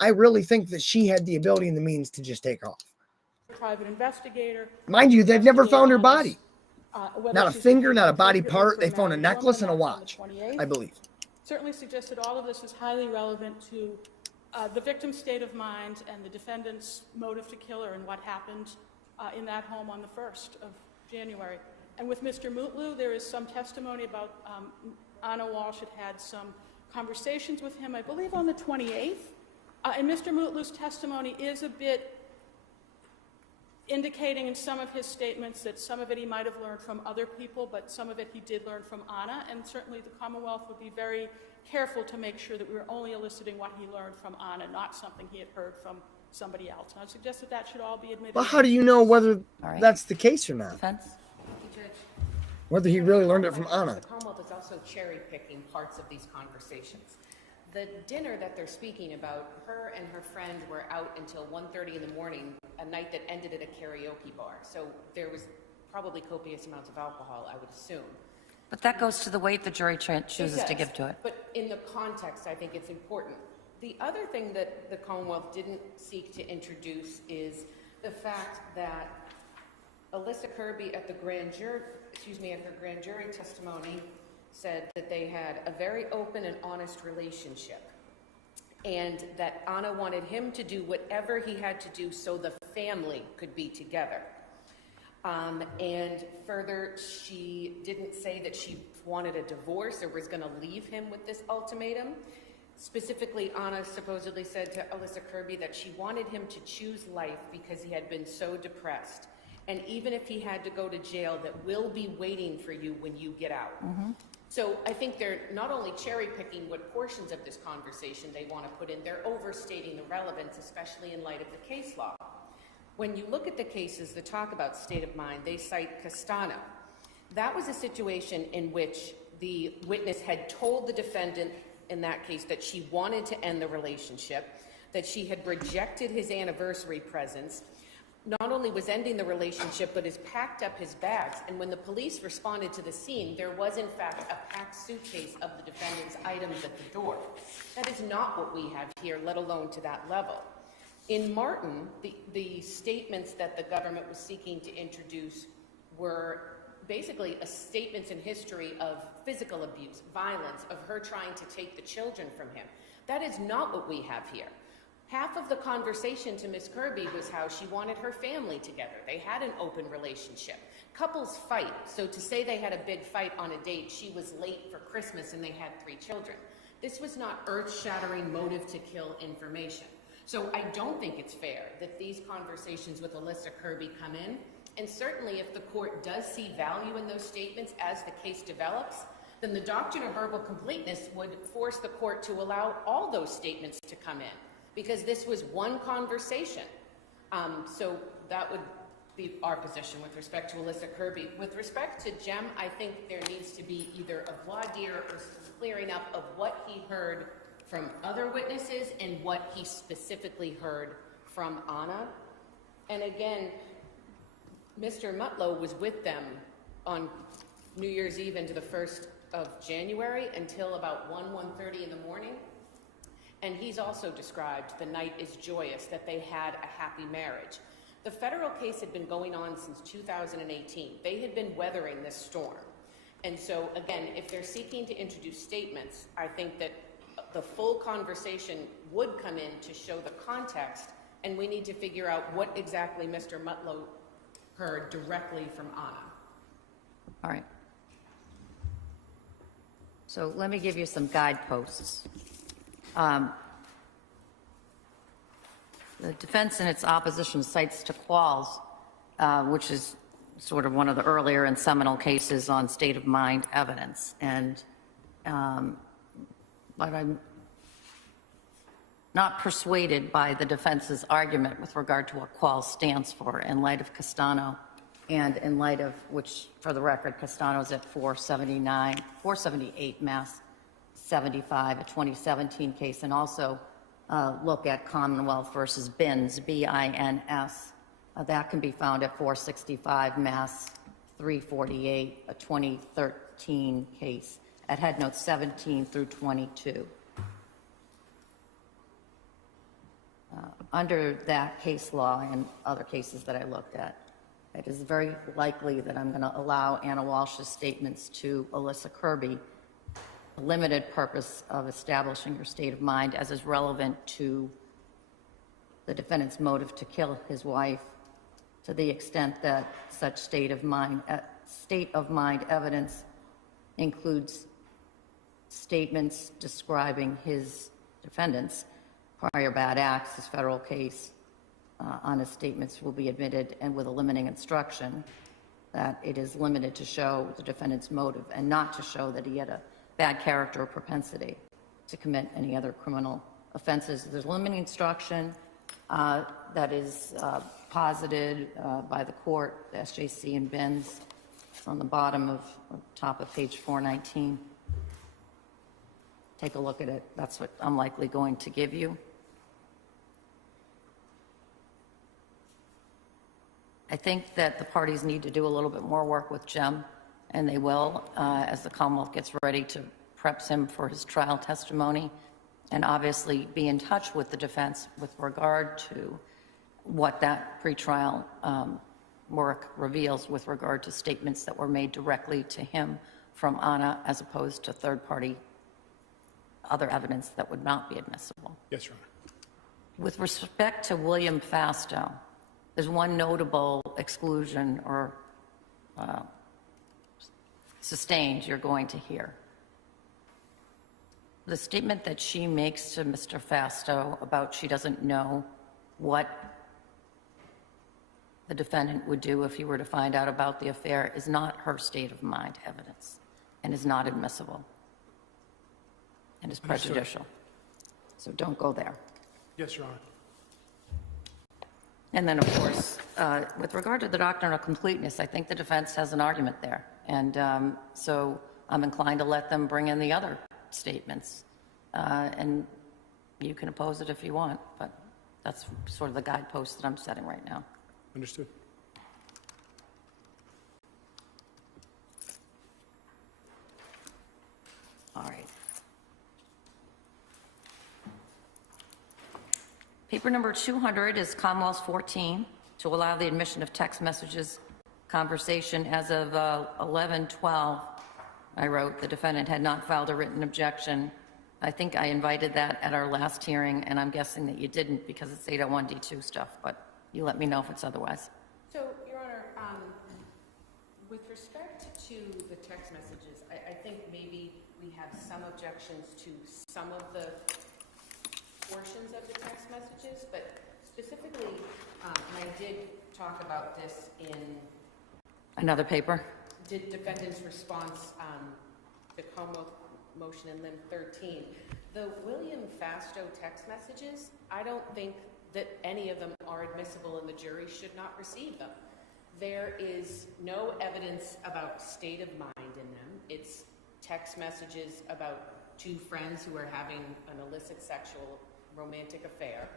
I really think that she had the ability and the means to just take off. Private investigator. Mind you, they've never found her body. Whether Not a she's finger, not a appeared body appropriately part. for They found a married necklace and a woman on the watch, 28th. I believe. Certainly suggests that all of this is highly relevant to the victim's state of mind and the defendant's motive to kill her and what happened in that home on the 1st of January. And with Mr. Mutlu, there is some testimony about Anna Walsh had some conversations with him, I believe, on the 28th. And Mr. Mutlu's testimony is a bit indicating in some of his statements that some of it he might have learned from other people, but some of it he did learn from Anna, and certainly the Commonwealth would be very careful to make sure that we were only eliciting what he learned from Anna, not something he had heard from somebody else. And I would suggest that that should all be admitted. Well, how do you know whether that's the case or not? Defense? Whether he really learned it from Anna? The Commonwealth is also cherry-picking parts of these conversations. The dinner that they're speaking about, her and her friend were out until 1:30 in the morning, a night that ended at a karaoke bar. So there was probably copious amounts of alcohol, I would assume. But that goes to the weight the jury chooses to give to it. But in the context, I think it's important. The other thing that the Commonwealth didn't seek to introduce is the fact that Alyssa Kirby at the grand jury, at her grand jury testimony, said that they had a very open and honest relationship, and that Anna wanted him to do whatever he had to do so the family could be together. And further, she didn't say that she wanted a divorce or was going to leave him with this ultimatum. Specifically, Anna supposedly said to Alyssa Kirby that she wanted him to choose life because he had been so depressed. And even if he had to go to jail, that will be waiting for you when you get out. So I think they're not only cherry-picking what portions of this conversation they want to put in, they're overstating the relevance, especially in light of the case law. When you look at the cases that talk about state of mind, they cite Castano. That was a situation in which the witness had told the defendant in that case that she wanted to end the relationship, that she had rejected his anniversary presents, not only was ending the relationship, but has packed up his bags. And when the police responded to the scene, there was in fact a packed suitcase of the defendant's items at the door. That is not what we have here, let alone to that level. In Martin, the statements that the government was seeking to introduce were basically statements in history of physical abuse, violence, of her trying to take the children from him. That is not what we have here. Half of the conversation to Miss Kirby was how she wanted her family together. They had an open relationship. Couples fight, so to say they had a big fight on a date, she was late for Christmas and they had 3 children. This was not earth-shattering motive to kill information. So I don't think it's fair that these conversations with Alyssa Kirby come in. And certainly if the court does see value in those statements as the case develops, then the doctrine of verbal completeness would force the court to allow all those statements to come in, because this was one conversation. So that would be our position with respect to Alyssa Kirby. With respect to Jem, I think there needs to be either a voir dire or some clearing up of what he heard from other witnesses and what he specifically heard from Anna. And again, Mr. Mutlow was with them on New Year's Eve into the 1st of January until about 1:30 in the morning. And he's also described the night as joyous, that they had a happy marriage. The federal case had been going on since 2018. They had been weathering this storm. And so, again, if they're seeking to introduce statements, I think that the full conversation would come in to show the context, and we need to figure out what exactly Mr. Mutlow heard directly from Anna. All right. So let me give you some guideposts. The defense in its opposition cites to Qualls, which is sort of one of the earlier and seminal cases on state of mind evidence. And but I'm not persuaded by the defense's argument with regard to what Qualls stands for in light of Castano, and in light of which, for the record, Castano's at 478 Mass 75, a 2017 case, and also look at Commonwealth versus Bins, B-I-N-S. That can be found at 465 Mass 348, a 2013 case, at head notes 17 through 22. Under that case law and other cases that I looked at, it is very likely that I'm going to allow Anna Walsh's statements to Alyssa Kirby, the limited purpose of establishing her state of mind as is relevant to the defendant's motive to kill his wife, to the extent that such state of mind evidence includes statements describing his defendant's prior bad acts. His federal case on his statements will be admitted, and with a limiting instruction that it is limited to show the defendant's motive and not to show that he had a bad character or propensity to commit any other criminal offenses. There's limiting instruction that is posited by the court, the SJC and Bins. It's on the bottom of top of page 419. Take a look at it. That's what I'm likely going to give you. I think that the parties need to do a little bit more work with Jem, and they will, as the Commonwealth gets ready to prep him for his trial testimony, and obviously be in touch with the defense with regard to what that pretrial work reveals with regard to statements that were made directly to him from Anna, as opposed to third-party other evidence that would not be admissible. Yes, Your Honor. With respect to William Fastow, there's one notable exclusion or sustained you're going to hear. The statement that she makes to Mr. Fastow about she doesn't know what the defendant would do if he were to find out about the affair is not her state of mind evidence and is not admissible and is prejudicial. So don't go there. Yes, Your Honor. And then, of course, with regard to the doctrine of completeness, I think the defense has an argument there. And so I'm inclined to let them bring in the other statements. And you can oppose it if you want, but that's sort of the guidepost that I'm setting right now. Understood. All right. Paper number 200 is Commonwealth 14, to allow the admission of text messages conversation as of 11/12. I wrote, the defendant had not filed a written objection I think I invited that at our last hearing, and I'm guessing that you didn't because it's 801D2 stuff, but you let me know if it's otherwise. So, Your Honor, with respect to the text messages, I think maybe we have some objections to some of the portions of the text messages, but specifically, and I did talk about this in Another paper? defendant's response to Como motion in Lim 13. The William Fasto text messages, I don't think that any of them are admissible and the jury should not receive them. There is no evidence about state of mind in them. It's text messages about two friends who are having an illicit sexual romantic affair.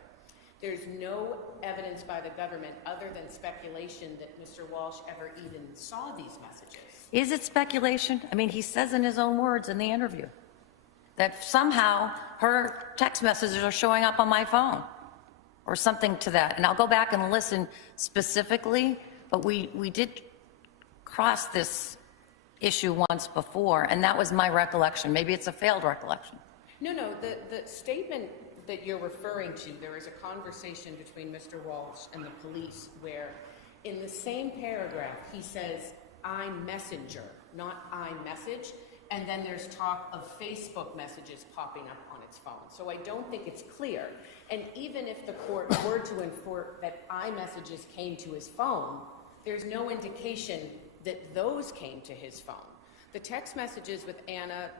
There's no evidence by the government other than speculation that Mr. Walsh ever even saw these messages. Is it speculation? I mean, he says in his own words in the interview that somehow her text messages are showing up on my phone or something to that. And I'll go back and listen specifically, but we did cross this issue once before, and that was my recollection. Maybe it's a failed recollection. No, the statement that you're referring to, there is a conversation between Mr. Walsh and the police where in the same paragraph he says, I'm messenger, not I message, and then there's talk of Facebook messages popping up on its phone. So I don't think it's clear. And even if the court were to infer that iMessages came to his phone, there's no indication that those came to his phone. The text messages with Anna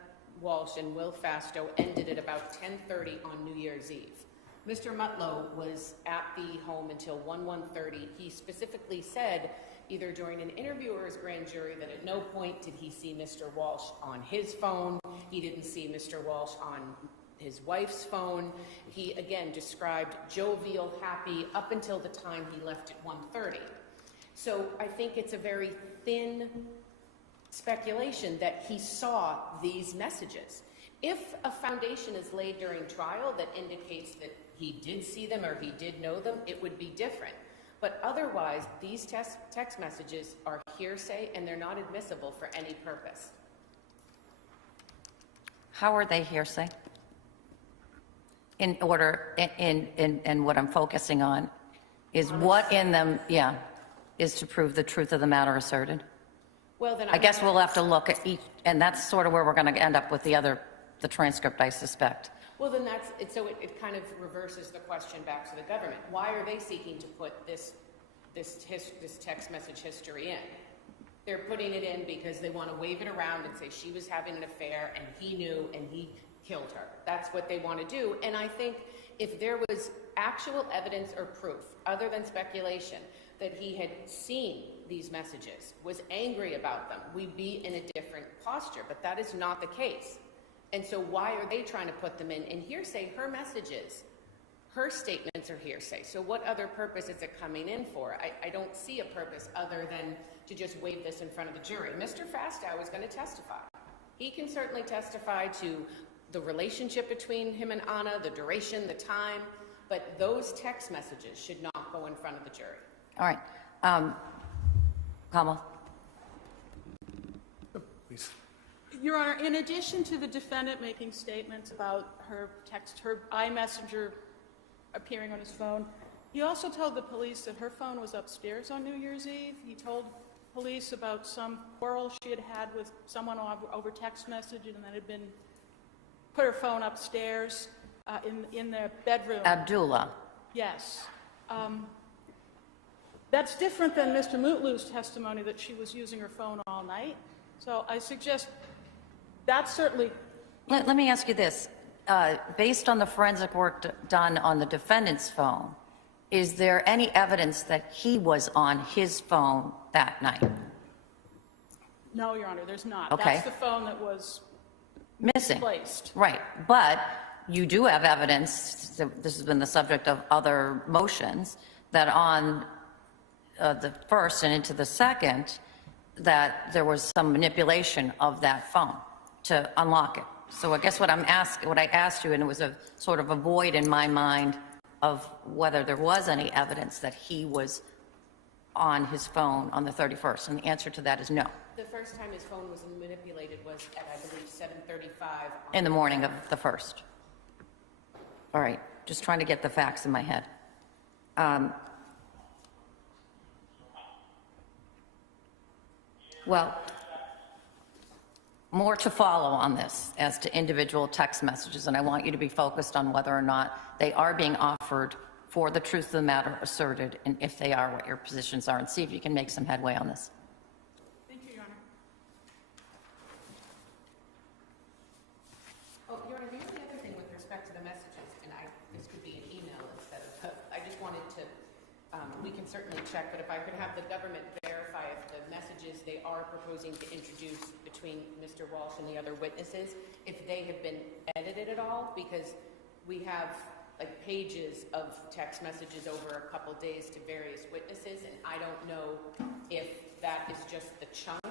Walsh and Will Fasto ended at about 10:30 on New Year's Eve. Mr. Mutlow was at the home until 1:30. He specifically said, either during an interview or his grand jury, that at no point did he see Mr. Walsh on his phone. He didn't see Mr. Walsh on his wife's phone. He, again, described jovial, happy, up until the time he left at 1:30. So I think it's a very thin speculation that he saw these messages. If a foundation is laid during trial that indicates that he did see them or he did know them, it would be different. But otherwise, these text messages are hearsay and they're not admissible for any purpose. How are they hearsay? In order, and what I'm focusing on is what in them, is to prove the truth of the matter asserted. Well, then I guess we'll have to look at each, and that's sort of where we're going to end up with the transcript, I suspect. Well, then that's it. So it kind of reverses the question back to the government. Why are they seeking to put this text message history in? They're putting it in because they want to wave it around and say she was having an affair and he knew and he killed her. That's what they want to do. And I think if there was actual evidence or proof, other than speculation, that he had seen these messages, was angry about them, we'd be in a different posture. But that is not the case. And so why are they trying to put them in? And hearsay, her messages, her statements are hearsay. So what other purpose is it coming in for? I don't see a purpose other than to just wave this in front of the jury. Mr. Fastow is going to testify. He can certainly testify to the relationship between him and Anna, the duration, the time, but those text messages should not go in front of the jury. All right. Kamal. Please. Your Honor, in addition to the defendant making statements about her iMessenger appearing on his phone, he also told the police that her phone was upstairs on New Year's Eve. He told police about some quarrel she had had with someone over text message and then had been put her phone upstairs in the bedroom. Abdullah. Yes. That's different than Mr. Mutlow's testimony that she was using her phone all night. So I suggest that's certainly... Let me ask you this. Based on the forensic work done on the defendant's phone, is there any evidence that he was on his phone that night? No, Your Honor, there's not. Okay. That's the phone that was Missing. placed. Right. But you do have evidence, this has been the subject of other motions, that on the first and into the second, that there was some manipulation of that phone to unlock it. So I guess what I asked you, and it was a sort of a void in my mind of whether there was any evidence that he was on his phone on the 31st? And the answer to that is no. The first time his phone was manipulated was at, I believe, 7:35. In the morning of the 1st. All right, just trying to get the facts in my head. Well, more to follow on this as to individual text messages, and I want you to be focused on whether or not they are being offered for the truth of the matter asserted, and if they are, what your positions are, and see if you can make some headway on this. Thank you, Your Honor. Oh, Your Honor, the only other thing with respect to the messages, and this could be an email instead of, I just wanted to, we can certainly check, but if I could have the government verify if the messages they are proposing to introduce between Mr. Walsh and the other witnesses, if they have been edited at all, because we have like pages of text messages over a couple days to various witnesses, and I don't know if that is just the chunk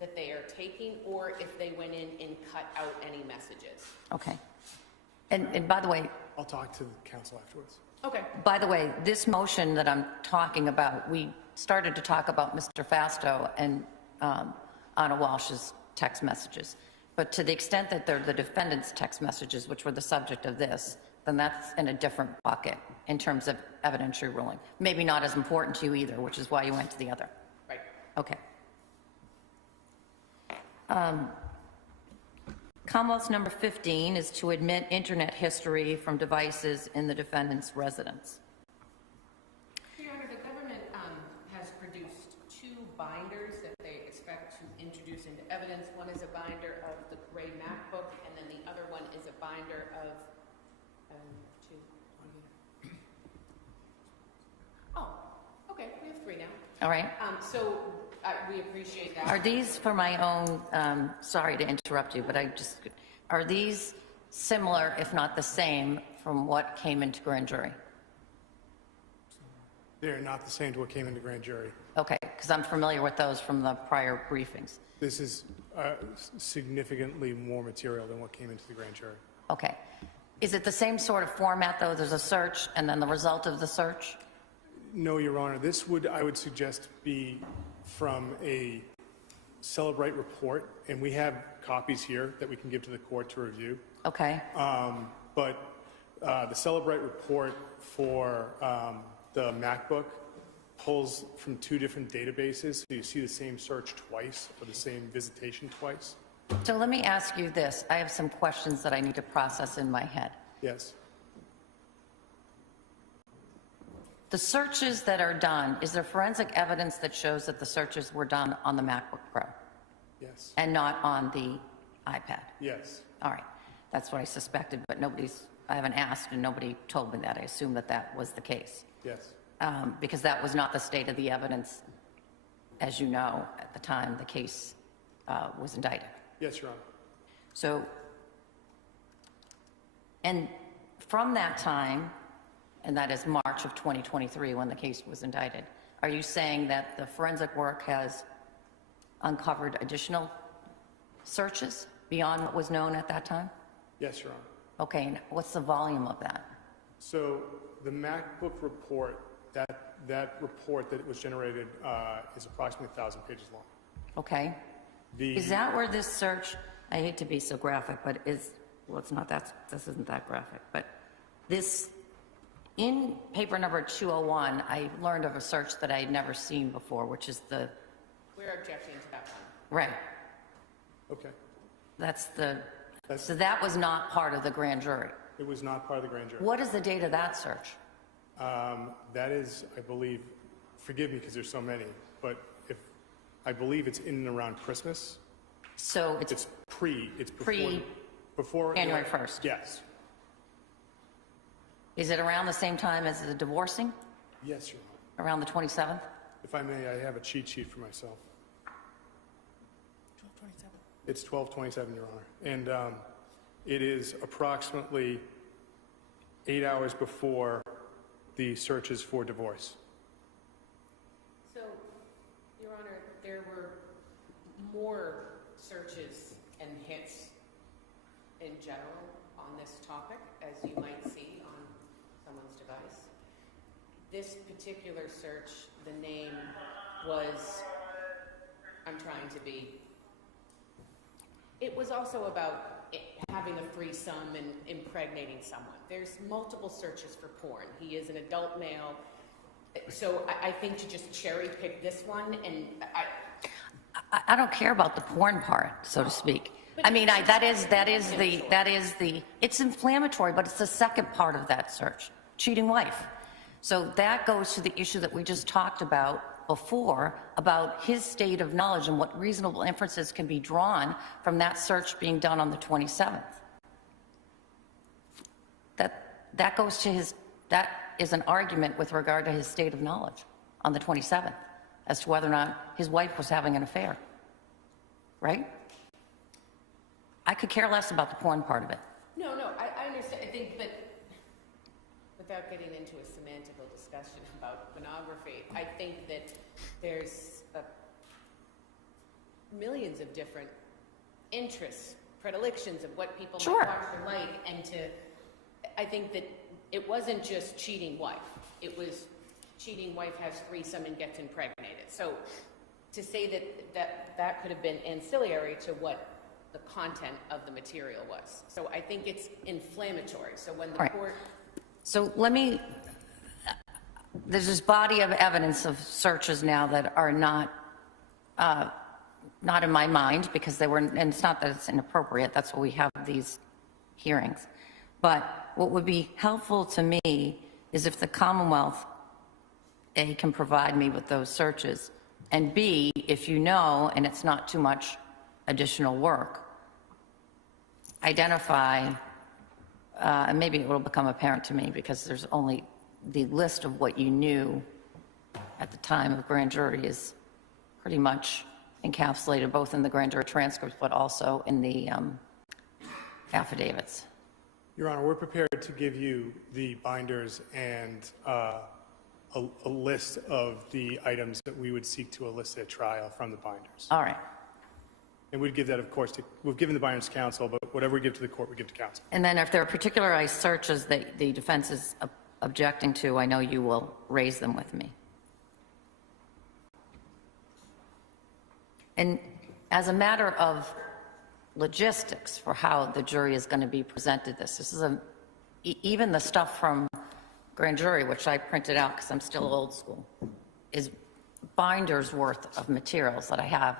that they are taking, or if they went in and cut out any messages. Okay. And by the way, I'll talk to the council afterwards. Okay. by the way, this motion that I'm talking about, we started to talk about Mr. Fasto and Anna Walsh's text messages. But to the extent that they're the defendant's text messages, which were the subject of this, then that's in a different bucket in terms of evidentiary ruling. Maybe not as important to you either, which is why you went to the other. Right. Okay. Commonwealth's number 15 is to admit internet history from devices in the defendant's residence. Your Honor, the government has produced 2 binders that they expect to introduce into evidence. One is a binder of the gray MacBook, and then the other one is a binder of Oh, okay, we have 3 now. All right. So we appreciate that. Are these for my own, sorry to interrupt you, but are these similar, if not the same, from what came into grand jury? They're not the same to what came into grand jury. Okay, because I'm familiar with those from the prior briefings. This is significantly more material than what came into the grand jury. Okay. Is it the same sort of format, though? There's a search and then the result of the search? No, Your Honor. This would, I would suggest, be from a Celebrate report, and we have copies here that we can give to the court to review. Okay. But the Celebrate report for the MacBook pulls from 2 different databases, so you see the same search twice or the same visitation twice. So let me ask you this. I have some questions that I need to process in my head. Yes. The searches that are done, is there forensic evidence that shows that the searches were done on the MacBook Pro Yes. and not on the iPad? Yes. All right. That's what I suspected, but I haven't asked and nobody told me that. I assume that that was the case. Yes. Because that was not the state of the evidence, as you know, at the time the case was indicted. Yes, Your Honor. So, and from that time, and that is March of 2023 when the case was indicted, are you saying that the forensic work has uncovered additional searches beyond what was known at that time? Yes, Your Honor. Okay, and what's the volume of that? So the MacBook report, that report that was generated is approximately 1,000 pages long. Okay. Is that where this search, I hate to be so graphic, but well, it's not that, this isn't that graphic, but this, in paper number 201, I learned of a search that I had never seen before, which is the... We're objecting to that one. Right. Okay. So that was not part of the grand jury. It was not part of the grand jury. What is the date of that search? That is, I believe, forgive me because there's so many, but I believe it's in and around Christmas. So it's before January 1st. Yes. Is it around the same time as the divorcing? Yes, Your Honor. Around the 27th? If I may, I have a cheat sheet for myself. 12:27. It's 12:27, Your Honor. And it is approximately 8 hours before the searches for divorce. So, Your Honor, there were more searches and hits in general on this topic, as you might see on someone's device. this particular search, the name was, I'm trying to be, it was also about having a threesome and impregnating someone. There's multiple searches for porn. He is an adult male. So I think to just cherry pick this one, and I don't care about the porn part, so to speak. I mean, it's inflammatory, but it's the second part of that search, cheating wife. So that goes to the issue that we just talked about before, about his state of knowledge and what reasonable inferences can be drawn from that search being done on the 27th. That goes to that is an argument with regard to his state of knowledge on the 27th as to whether or not his wife was having an affair, right? I could care less about the porn part of it. no, I understand. I think, but without getting into a semantical discussion about pornography, I think that there's millions of different interests, predilections of what people might watch or like, and I think that it wasn't just cheating wife. It was cheating wife has threesome and gets impregnated. So to say that could have been ancillary to what the content of the material was. So I think it's inflammatory. So when the court... So there's this body of evidence of searches now that are not in my mind because they were, and it's not that it's inappropriate, that's why we have these hearings. But what would be helpful to me is if the Commonwealth, A, can provide me with those searches, and B, if you know, and it's not too much additional work, identify, and maybe it will become apparent to me because there's only the list of what you knew at the time of grand jury is pretty much encapsulated both in the grand jury transcripts but also in the affidavits. Your Honor, we're prepared to give you the binders and a list of the items that we would seek to elicit at trial from the binders. All right. And we'd give that, of course, we've given the binders to counsel, but whatever we give to the court, we give to counsel. And then if there are particularized searches that the defense is objecting to, I know you will raise them with me. And as a matter of logistics for how the jury is going to be presented this is even the stuff from grand jury, which I printed out because I'm still old school, is binders worth of materials that I have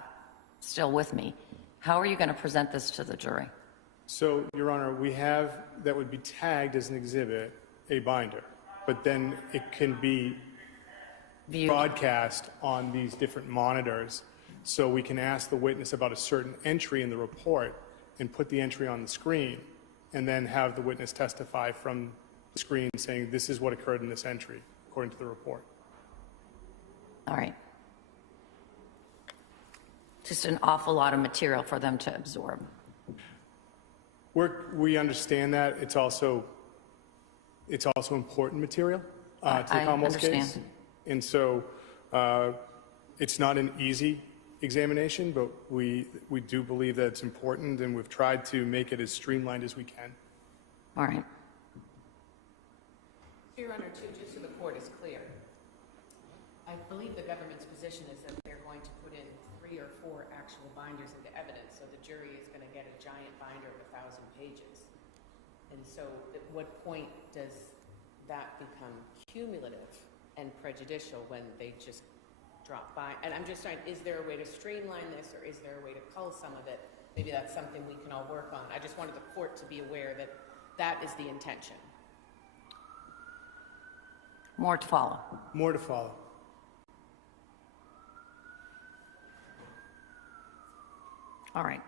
still with me. How are you going to present this to the jury? So, Your Honor, we have, that would be tagged as an exhibit, a binder, but then it can be broadcast on these different monitors. So we can ask the witness about a certain entry in the report and put the entry on the screen and then have the witness testify from the screen saying this is what occurred in this entry according to the report. All right. Just an awful lot of material for them to absorb. We understand that. It's also important material to the Commonwealth's case. And so it's not an easy examination, but we do believe that it's important, and we've tried to make it as streamlined as we can. All right. Your Honor, too, just so the court is clear, I believe the government's position is that they're going to put in 3 or 4 actual binders into evidence, so the jury is going to get a giant binder of 1,000 pages. And so at what point does that become cumulative and prejudicial when they just drop by? And I'm just trying, is there a way to streamline this, or is there a way to cull some of it? Maybe that's something we can all work on. I just wanted the court to be aware that that is the intention. More to follow. More to follow. All right.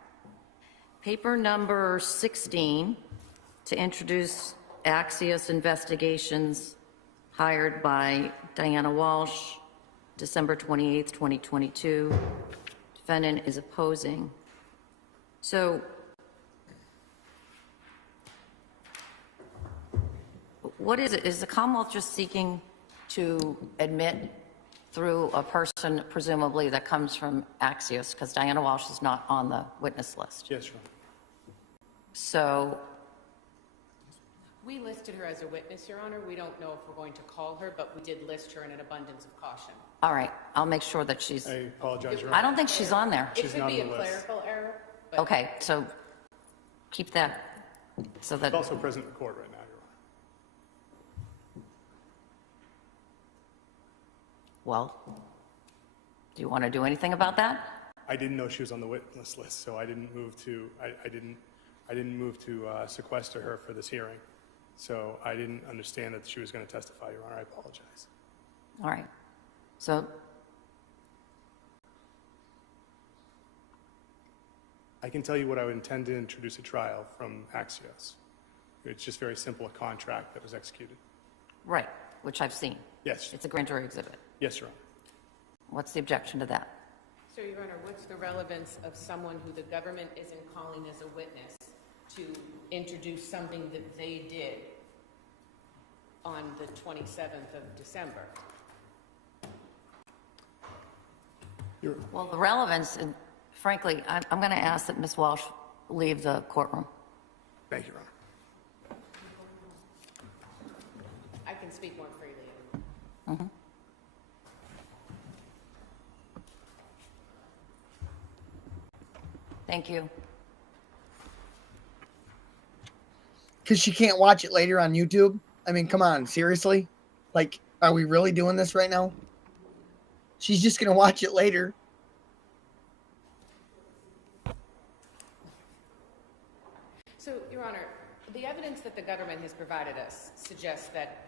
Paper number 16, to introduce Axios Investigations, hired by Diana Walsh, December 28th, 2022. Defendant is opposing. So, what is it? Is the Commonwealth just seeking to admit through a person, presumably, that comes from Axios, because Diana Walsh is not on the witness list? Yes, Your Honor. So, We listed her as a witness, Your Honor. We don't know if we're going to call her, but we did list her in an abundance of caution. All right, I'll make sure that she's, I apologize, Your I Honor. don't think she's on there. It She's could not be a on the list. clerical error, but Okay, so keep that, so that, She's also present in court right now, Your Honor. well, do you want to do anything about that? I didn't know she was on the witness list, so I didn't move to, I didn't move to sequester her for this hearing. So I didn't understand that she was going to testify, Your Honor. I apologize. All right, so, I can tell you what I would intend to introduce at trial from Axios. It's just very simple, a contract that was executed. right, which I've seen. Yes. It's a grand jury exhibit. Yes, Your Honor. What's the objection to that? So, Your Honor, what's the relevance of someone who the government isn't calling as a witness to introduce something that they did on the 27th of December? Well, the relevance, and frankly, I'm going to ask that Ms. Walsh leave the courtroom. Thank you, Your Honor. I can speak more freely. Thank you. Because she can't watch it later on YouTube. I mean, come on, seriously? Like, are we really doing this right now? She's just going to watch it later. So, Your Honor, the evidence that the government has provided us suggests that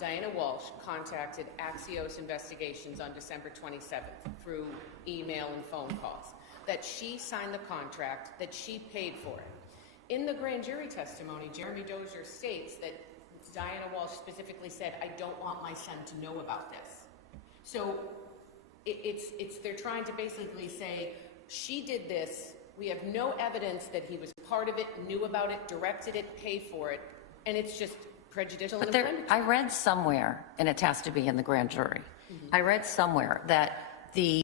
Diana Walsh contacted Axios Investigations on December 27th through email and phone calls, that she signed the contract, that she paid for it. In the grand jury testimony, Jeremy Dozier states that Diana Walsh specifically said, I don't want my son to know about this. So they're trying to basically say, she did this, we have no evidence that he was part of it, knew about it, directed it, paid for it, and it's just prejudicial But and there, inflammatory. I read somewhere, and it has to be in the grand jury, I read somewhere that the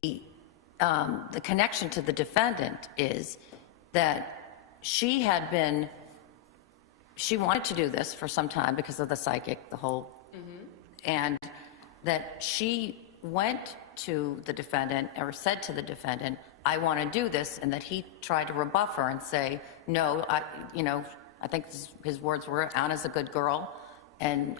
connection to the defendant is that she wanted to do this for some time because of the psychic, and that she went to the defendant or said to the defendant, I want to do this, and that he tried to rebuff her and say, no, I think his words were, Anna's a good girl, and,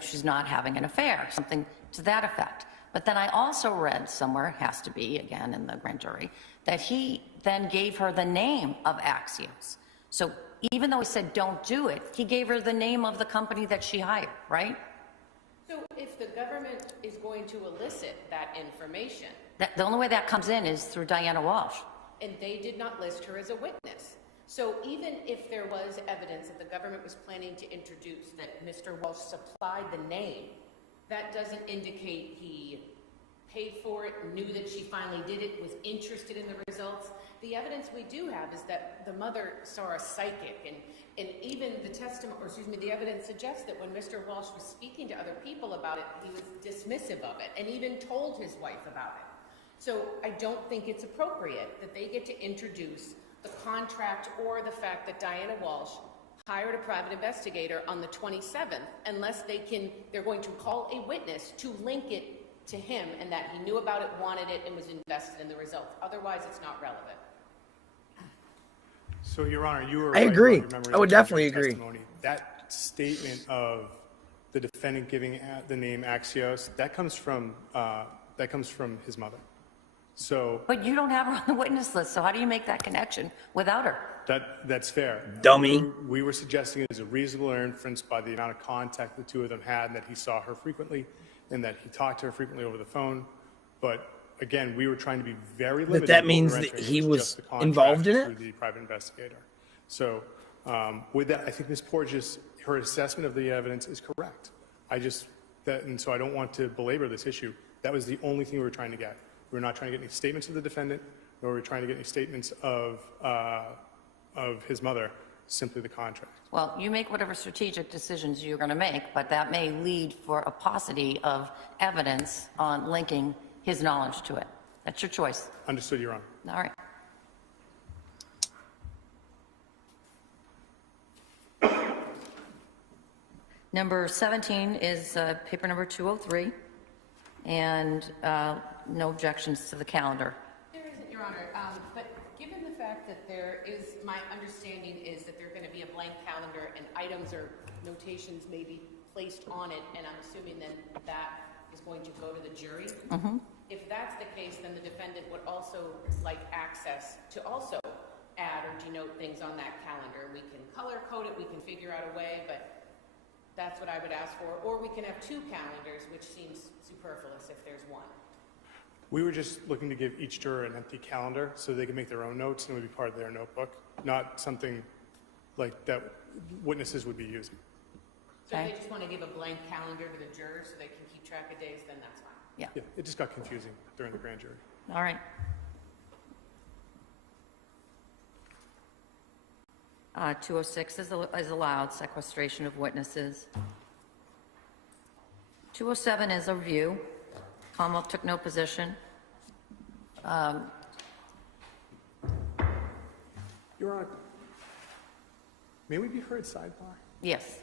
she's not having an affair, something to that effect. But then I also read somewhere, it has to be, again, in the grand jury, that he then gave her the name of Axios. So even though he said don't do it, he gave her the name of the company that she hired, right? So if the government is going to elicit that information, The only way that comes in is through Diana Walsh. and they did not list her as a witness. So even if there was evidence that the government was planning to introduce that Mr. Walsh supplied the name, that doesn't indicate he paid for it, knew that she finally did it, was interested in the results. The evidence we do have is that the mother saw a psychic, and even the evidence suggests that when Mr. Walsh was speaking to other people about it, he was dismissive of it, and even told his wife about it. So I don't think it's appropriate that they get to introduce the contract or the fact that Diana Walsh hired a private investigator on the 27th unless they're going to call a witness to link it to him and that he knew about it, wanted it, and was invested in the results. Otherwise, it's not relevant. So, Your Honor, you were I right agree. about remembering I would the definitely agree. testimony. That statement of the defendant giving the name Axios, that comes from his mother. So But you don't have her on the witness list, so how do you make that connection without her? that's fair. Dummy. We were suggesting it is a reasonable inference by the amount of contact the two of them had, and that he saw her frequently, and that he talked to her frequently over the phone. But again, we were trying to be very limited. that in what we means were that entering, he which was just the contract involved in it? through the private investigator. So with that, I think Ms. Porges, her assessment of the evidence is correct. And so I don't want to belabor this issue. That was the only thing we were trying to get. We were not trying to get any statements of the defendant, nor were we trying to get any statements of his mother, simply the contract. Well, you make whatever strategic decisions you're going to make, but that may lead for a paucity of evidence on linking his knowledge to it. That's your choice. Understood, Your Honor. All right. Number 17 is paper number 203, and no objections to the calendar. There isn't, Your Honor, but given the fact that there is, my understanding is that there's going to be a blank calendar and items or notations may be placed on it, and I'm assuming then that is going to go to the jury. If that's the case, then the defendant would also like access to also add or denote things on that calendar. We can color code it, we can figure out a way, but that's what I would ask for. Or we can have two calendars, which seems superfluous if there's one. We were just looking to give each juror an empty calendar so they can make their own notes and it would be part of their notebook, not something like that witnesses would be using. So Okay. if they just want to give a blank calendar to the jurors so they can keep track of days, then that's fine. Yeah, Yeah, it just got confusing during the grand jury. all right. 206 is allowed, sequestration of witnesses. 207 is a review. Commonwealth took no position. Your Honor, may we be heard sidebar? Yes.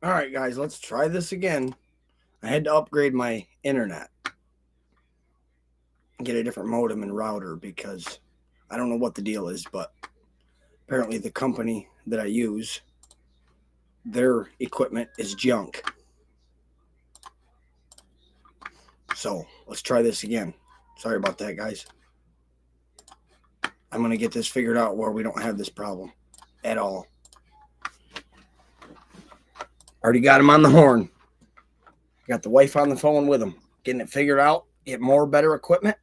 All right, guys, let's try this again. I had to upgrade my internet, get a different modem and router because I don't know what the deal is, but apparently the company that I use, their equipment is junk. So let's try this again. Sorry about that, guys. I'm going to get this figured out where we don't have this problem at all. Already got him on the horn. Got the wife on the phone with him. Getting it figured out. Get more better equipment.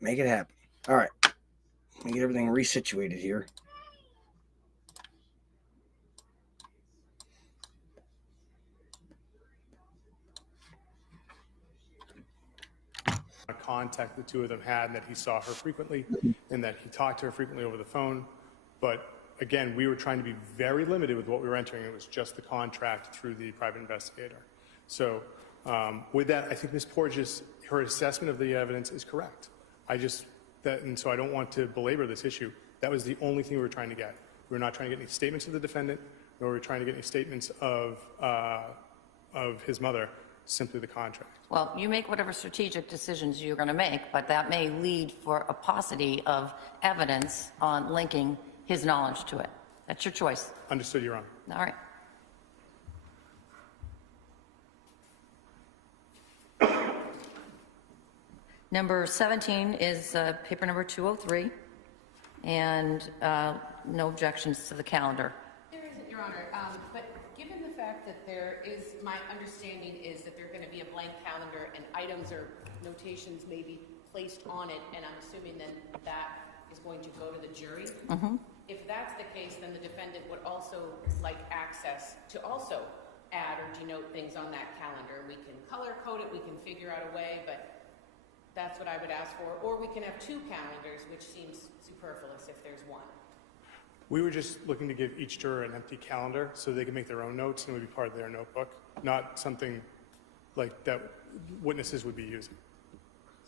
Make it happen. All right. Let me get everything resituated here. Contact the two of them had, and that he saw her frequently and that he talked to her frequently over the phone. But again, we were trying to be very limited with what we were entering. It was just the contract through the private investigator. So with that, I think Ms. Porges, her assessment of the evidence is correct. And so I don't want to belabor this issue. That was the only thing we were trying to get. We were not trying to get any statements of the defendant, nor were we trying to get any statements of his mother, simply the contract. Well, you make whatever strategic decisions you're going to make, but that may lead for a paucity of evidence on linking his knowledge to it. That's your choice. Understood, Your Honor. All right. Number 17 is paper number 203, and no objections to the calendar. There isn't, Your Honor, but given the fact that there is, my understanding is that there's going to be a blank calendar and items or notations may be placed on it, and I'm assuming then that is going to go to the jury. If that's the case, then the defendant would also like access to also add or denote things on that calendar. We can color code it, we can figure out a way, but that's what I would ask for. Or we can have two calendars, which seems superfluous if there's one. We were just looking to give each juror an empty calendar so they could make their own notes and it would be part of their notebook, not something like that witnesses would be using.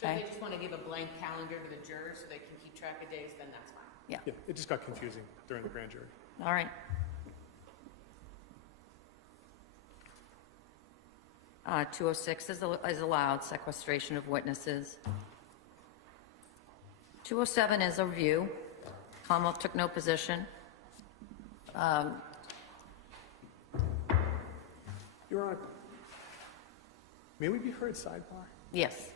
So Okay. if they just want to give a blank calendar to the jurors so they can keep track of days, then that's fine. Yeah. Yeah, it just got confusing during the grand jury. All right. 206 is allowed, sequestration of witnesses. 207 is a review. Commonwealth took no position. Your Honor, may we be heard sidebar? Yes.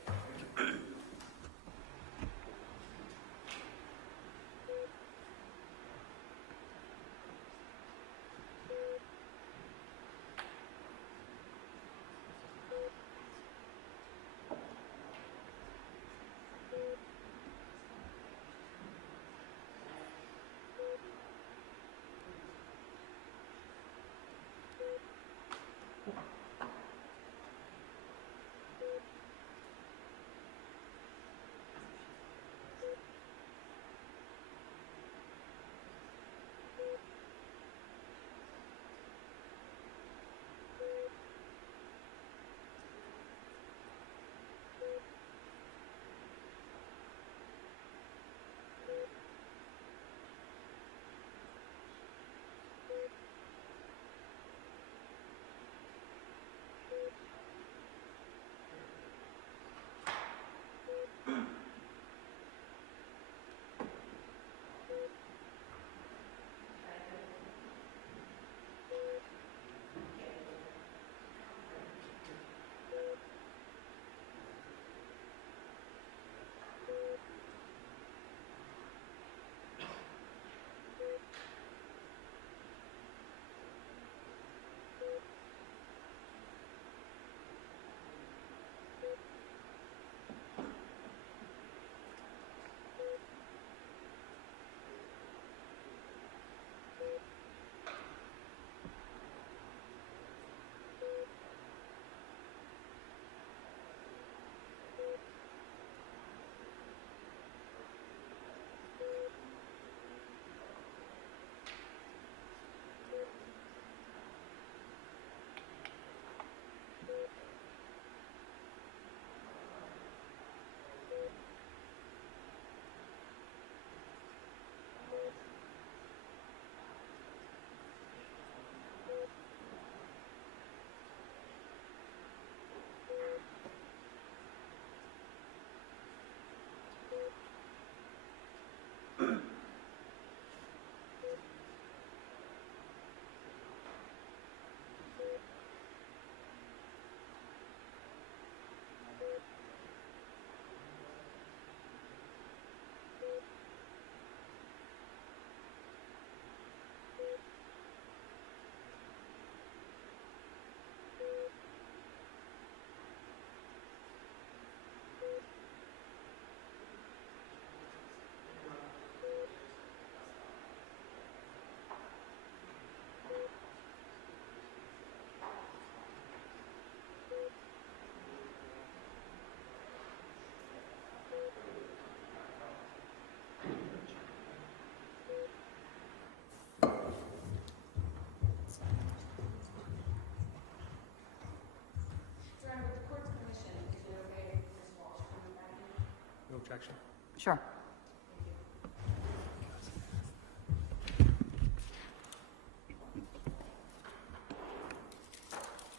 objection. Sure.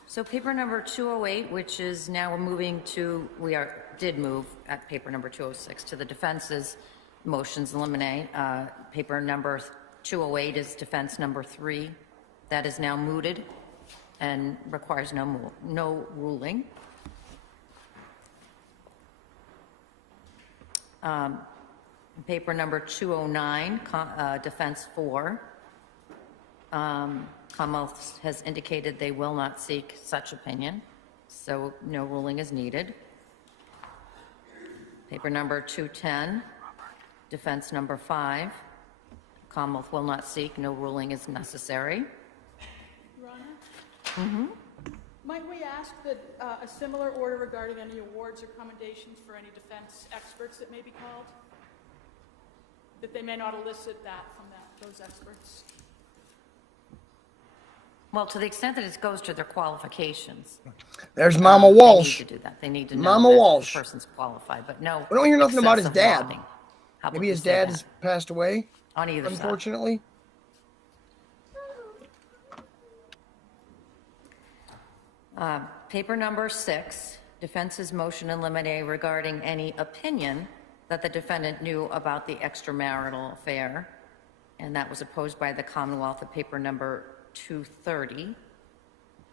So paper number 208, which is now we're moving to, did move at paper number 206 to the defense's motions eliminate. Paper number 208 is defense number 3. That is now mooted and requires no ruling. Paper number 209, defense 4. Commonwealth has indicated they will not seek such opinion, so no ruling is needed. Paper number 210, defense number 5. Commonwealth will not seek, no ruling is necessary. Your Honor? Might we ask that a similar order regarding any awards or commendations for any defense experts that may be called? That they may not elicit that from those experts? Well, to the extent that it goes to their qualifications. There's Mama They need Walsh. to do that. They need to know Mama that Walsh. the person's qualified, but no. We don't hear nothing about his excessive dad. lobbying. How about Maybe we his say dad that? has passed away, On either side. unfortunately. Paper number 6, defense's motion in limine regarding any opinion that the defendant knew about the extramarital affair, and that was opposed by the Commonwealth at paper number 230.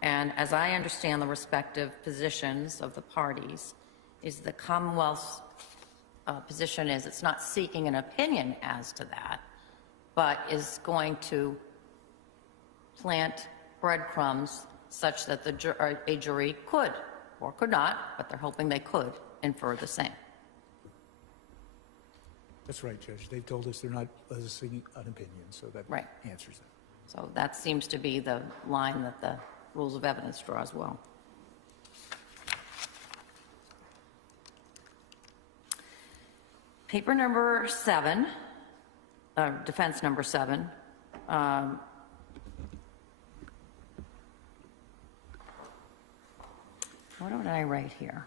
And as I understand the respective positions of the parties, is the Commonwealth's position is it's not seeking an opinion as to that, but is going to plant breadcrumbs such that a jury could, or could not, but they're hoping they could, infer the same. That's right, Judge. They've told us they're not eliciting an opinion, so that Right. answers that. So that seems to be the line that the rules of evidence draw as well. Paper number 7, defense number 7. What did I write here?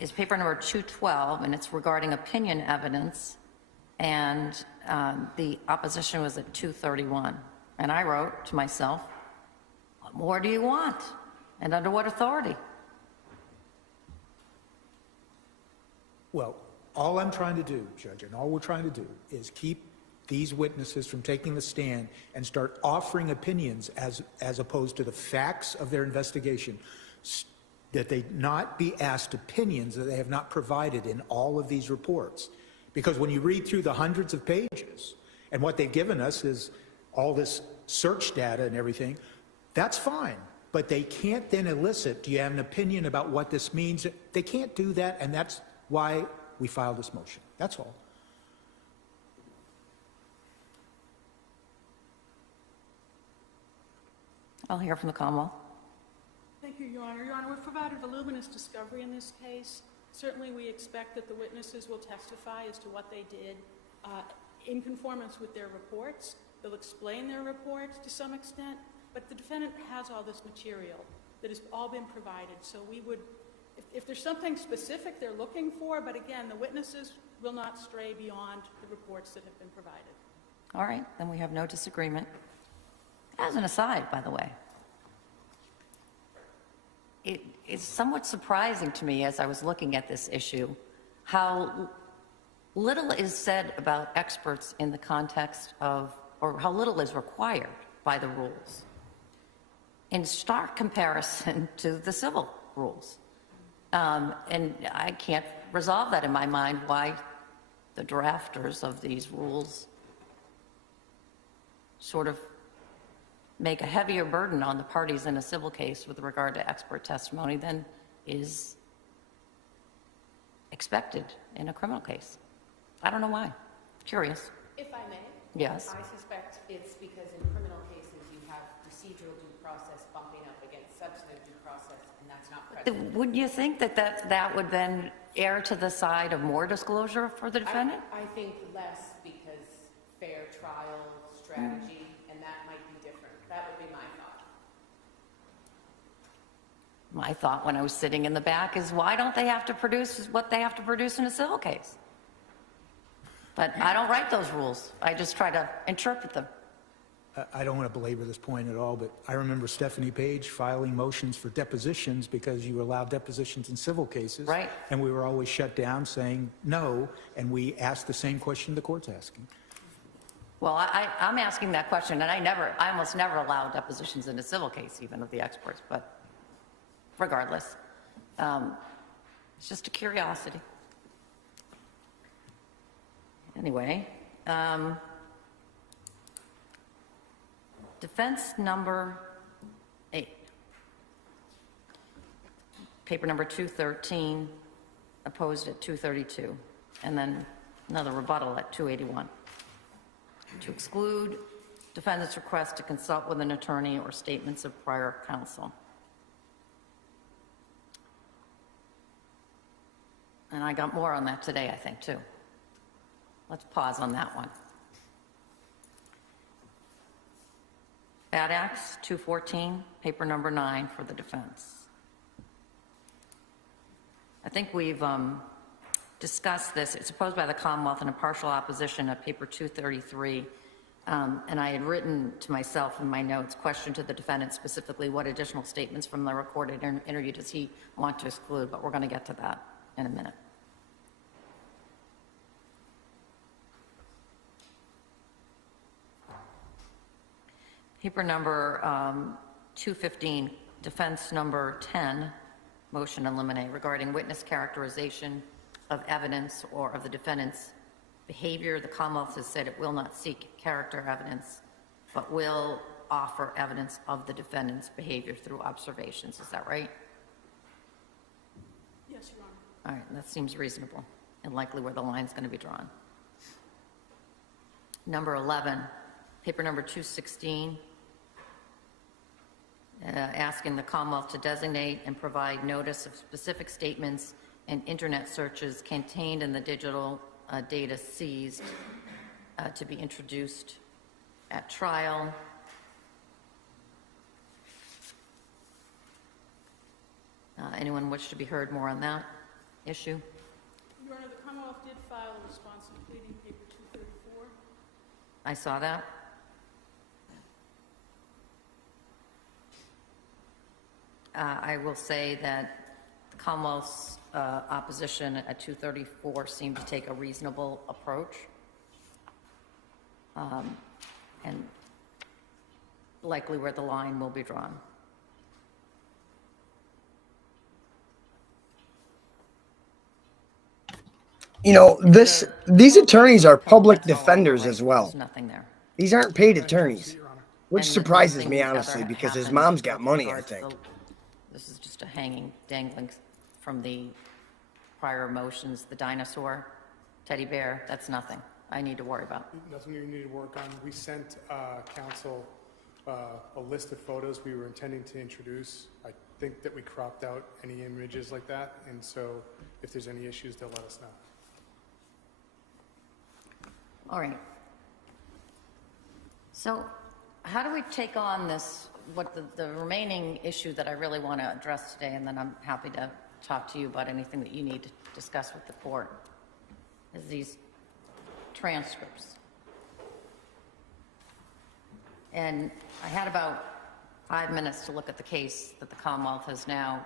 Is paper number 212, and it's regarding opinion evidence, and the opposition was at 231. And I wrote to myself, what more do you want? And under what authority? Well, all I'm trying to do, Judge, and all we're trying to do is keep these witnesses from taking the stand and start offering opinions as opposed to the facts of their investigation, that they not be asked opinions that they have not provided in all of these reports. Because when you read through the hundreds of pages, and what they've given us is all this search data and everything, that's fine. But they can't then elicit, do you have an opinion about what this means? They can't do that, and that's why we filed this motion. That's all. I'll hear from the Commonwealth. Thank you, Your Honor. Your Honor, we've provided voluminous discovery in this case. Certainly, we expect that the witnesses will testify as to what they did in conformance with their reports. They'll explain their reports to some extent, but the defendant has all this material that has all been provided. So we would, if there's something specific they're looking for, but again, the witnesses will not stray beyond the reports that have been provided. All right, then we have no disagreement. As an aside, by the way, it's somewhat surprising to me as I was looking at this issue how little is said about experts in the context of, or how little is required by the rules in stark comparison to the civil rules. And I can't resolve that in my mind why the drafters of these rules sort of make a heavier burden on the parties in a civil case with regard to expert testimony than is expected in a criminal case. I don't know why. Curious. If I may? Yes. I suspect it's because in criminal cases you have procedural due process bumping up against substantive due process, and that's not present. Wouldn't you think that would then err to the side of more disclosure for the defendant? I think less because fair trial strategy, and that might be different. That would be my thought. My thought when I was sitting in the back is, why don't they have to produce what they have to produce in a civil case? But I don't write those rules. I just try to interpret them. I don't want to belabor this point at all, but I remember Stephanie Page filing motions for depositions because you allowed depositions in civil cases. Right. And we were always shut down saying no, and we asked the same question the court's asking. Well, I'm asking that question, and I almost never allow depositions in a civil case, even of the experts, but regardless, it's just a curiosity. Anyway, defense number 8, paper number 213, opposed at 232, and then another rebuttal at 281. To exclude defendant's request to consult with an attorney or statements of prior counsel. And I got more on that today, I think, too. Let's pause on that one. Bad Acts 214, paper number 9 for the defense. I think we've discussed this. It's opposed by the Commonwealth in a partial opposition at paper 233. And I had written to myself in my notes, question to the defendant specifically, what additional statements from the recorded interview does he want to exclude? But we're going to get to that in a minute. Paper number 215, defense number 10, motion to eliminate regarding witness characterization of evidence or of the defendant's behavior. The Commonwealth has said it will not seek character evidence, but will offer evidence of the defendant's behavior through observations. Is that right? Yes, Your Honor. All right, that seems reasonable and likely where the line's going to be drawn. Number 11, paper number 216, asking the Commonwealth to designate and provide notice of specific statements and internet searches contained in the digital data seized to be introduced at trial. Anyone wish to be heard more on that issue? Your Honor, the Commonwealth did file a response to pleading paper 234. I saw that. I will say that the Commonwealth's opposition at 234 seemed to take a reasonable approach, and likely where the line will be drawn. You know, these attorneys are public That's all defenders right. as well. There's nothing there. These aren't paid attorneys, which And surprises nothing me, other honestly, because his happened mom's got with money, I regard to think. This is just a hanging, dangling from the prior motions, the dinosaur, teddy bear, that's nothing I need to worry about. Nothing you need to work on. We sent counsel a list of photos we were intending to introduce. I think that we cropped out any images like that, and so if there's any issues, they'll let us know. All right. So how do we take on this, what the remaining issue that I really want to address today, and then I'm happy to talk to you about anything that you need to discuss with the court, is these transcripts. And I had about 5 minutes to look at the case that the Commonwealth has now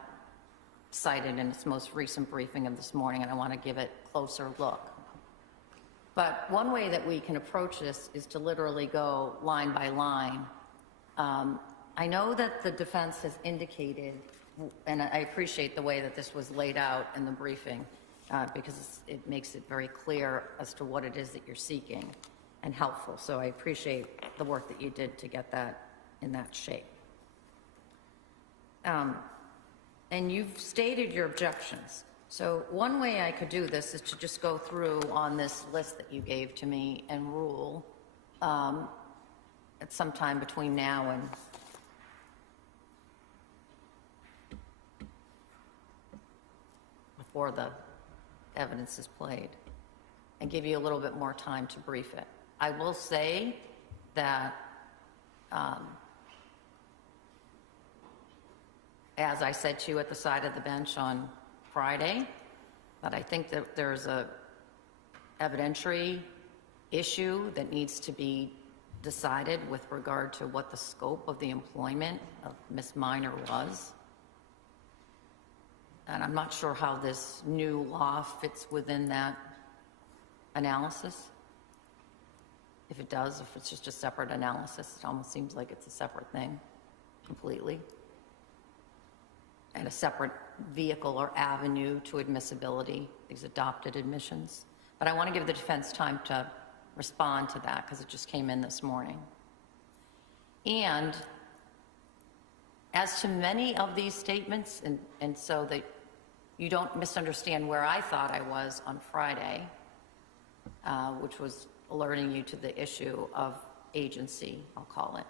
cited in its most recent briefing of this morning, and I want to give it a closer look. But one way that we can approach this is to literally go line by line. I know that the defense has indicated, and I appreciate the way that this was laid out in the briefing, because it makes it very clear as to what it is that you're seeking and helpful. So I appreciate the work that you did to get that in that shape. And you've stated your objections. So one way I could do this is to just go through on this list that you gave to me and rule at some time between now and before the evidence is played, and give you a little bit more time to brief it. I will say that as I said to you at the side of the bench on Friday, that I think that there's a evidentiary issue that needs to be decided with regard to what the scope of the employment of Ms. Minor was. And I'm not sure how this new law fits within that analysis. If it does, if it's just a separate analysis, it almost seems like it's a separate thing completely. And a separate vehicle or avenue to admissibility, these adopted admissions. But I want to give the defense time to respond to that because it just came in this morning. And as to many of these statements, and so that you don't misunderstand where I thought I was on Friday, which was alerting you to the issue of agency, I'll call it.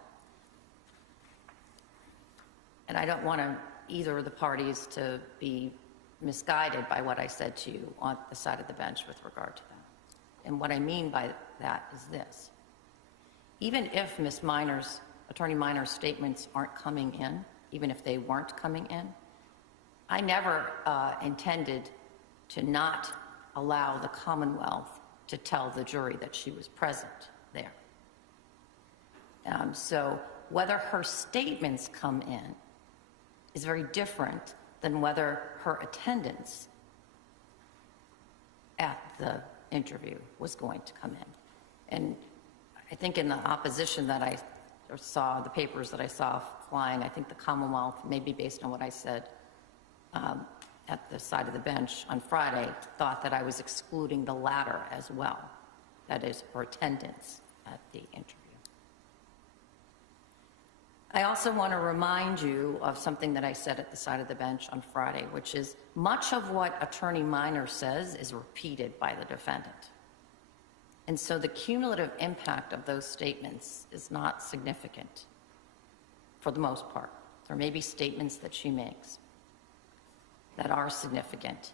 And I don't want either of the parties to be misguided by what I said to you on the side of the bench with regard to that. And what I mean by that is this. Even if Ms. Minor's, Attorney Minor's statements aren't coming in, even if they weren't coming in, I never intended to not allow the Commonwealth to tell the jury that she was present there. So whether her statements come in is very different than whether her attendance at the interview was going to come in. And I think in the opposition that I saw, the papers that I saw flying, I think the Commonwealth, maybe based on what I said at the side of the bench on Friday, thought that I was excluding the latter as well, that is, her attendance at the interview. I also want to remind you of something that I said at the side of the bench on Friday, which is much of what Attorney Minor says is repeated by the defendant. And so the cumulative impact of those statements is not significant for the most part. There may be statements that she makes that are significant.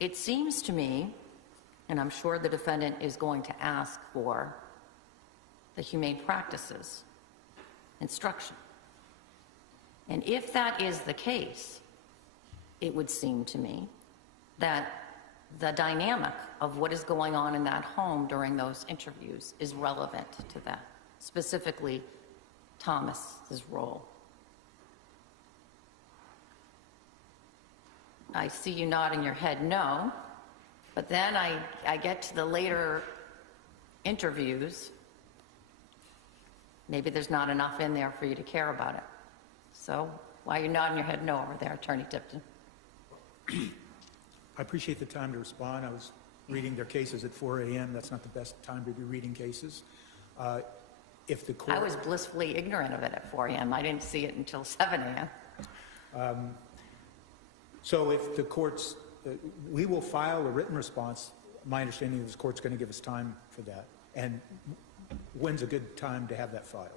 It seems to me, and I'm sure the defendant is going to ask for the humane practices instruction. And if that is the case, it would seem to me that the dynamic of what is going on in that home during those interviews is relevant to that, specifically Thomas's role. I see you nodding your head no, but then I get to the later interviews. Maybe there's not enough in there for you to care about it. So why are you nodding your head no over there, Attorney Tipton? I appreciate the time to respond. I was reading their cases at 4 a.m. That's not the best time to be reading cases. If the court... I was blissfully ignorant of it at 4 a.m. I didn't see it until 7 a.m. So if the court's... we will file a written response. My understanding is the court's going to give us time for that. And when's a good time to have that filed?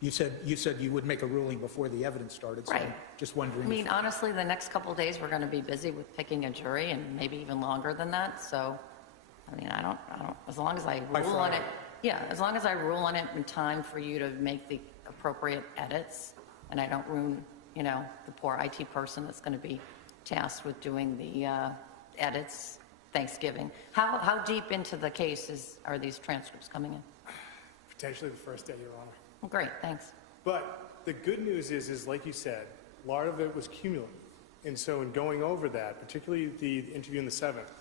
You said you would make a ruling before the evidence started, so Right. I'm just wondering... I mean, honestly, the next couple of days, we're going to be busy with picking a jury, and maybe even longer than that. So, I mean, I don't, as long as I rule on it, yeah, as long as I rule on it in time for you to make the appropriate edits, and I don't ruin, you know, the poor IT person that's going to be tasked with doing the edits Thanksgiving. How deep into the case are these transcripts coming in? Potentially the first day, Your Honor. Well, great, thanks. But the good news is like you said, a lot of it was cumulative. And so in going over that, particularly the interview in the 7th,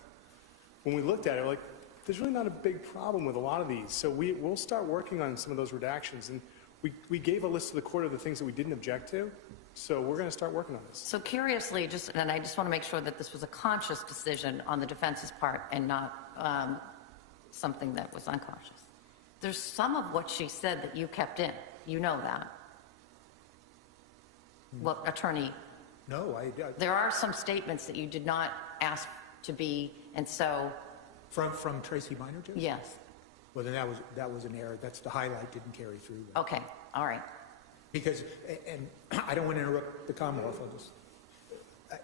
when we looked at it, we're like, there's really not a big problem with a lot of these. So we'll start working on some of those redactions. And we gave a list to the court of the things that we didn't object to. So we're going to start working on this. So curiously, and I just want to make sure that this was a conscious decision on the defense's part and not something that was unconscious. There's some of what she said that you kept in. You know that. Well, attorney, No, there are some statements that you did not ask to be, and so... From Tracy Minor, Judge? Yes. Well, then that was an error. That's the highlight didn't carry through. Okay, all right. Because, and I don't want to interrupt the Commonwealth,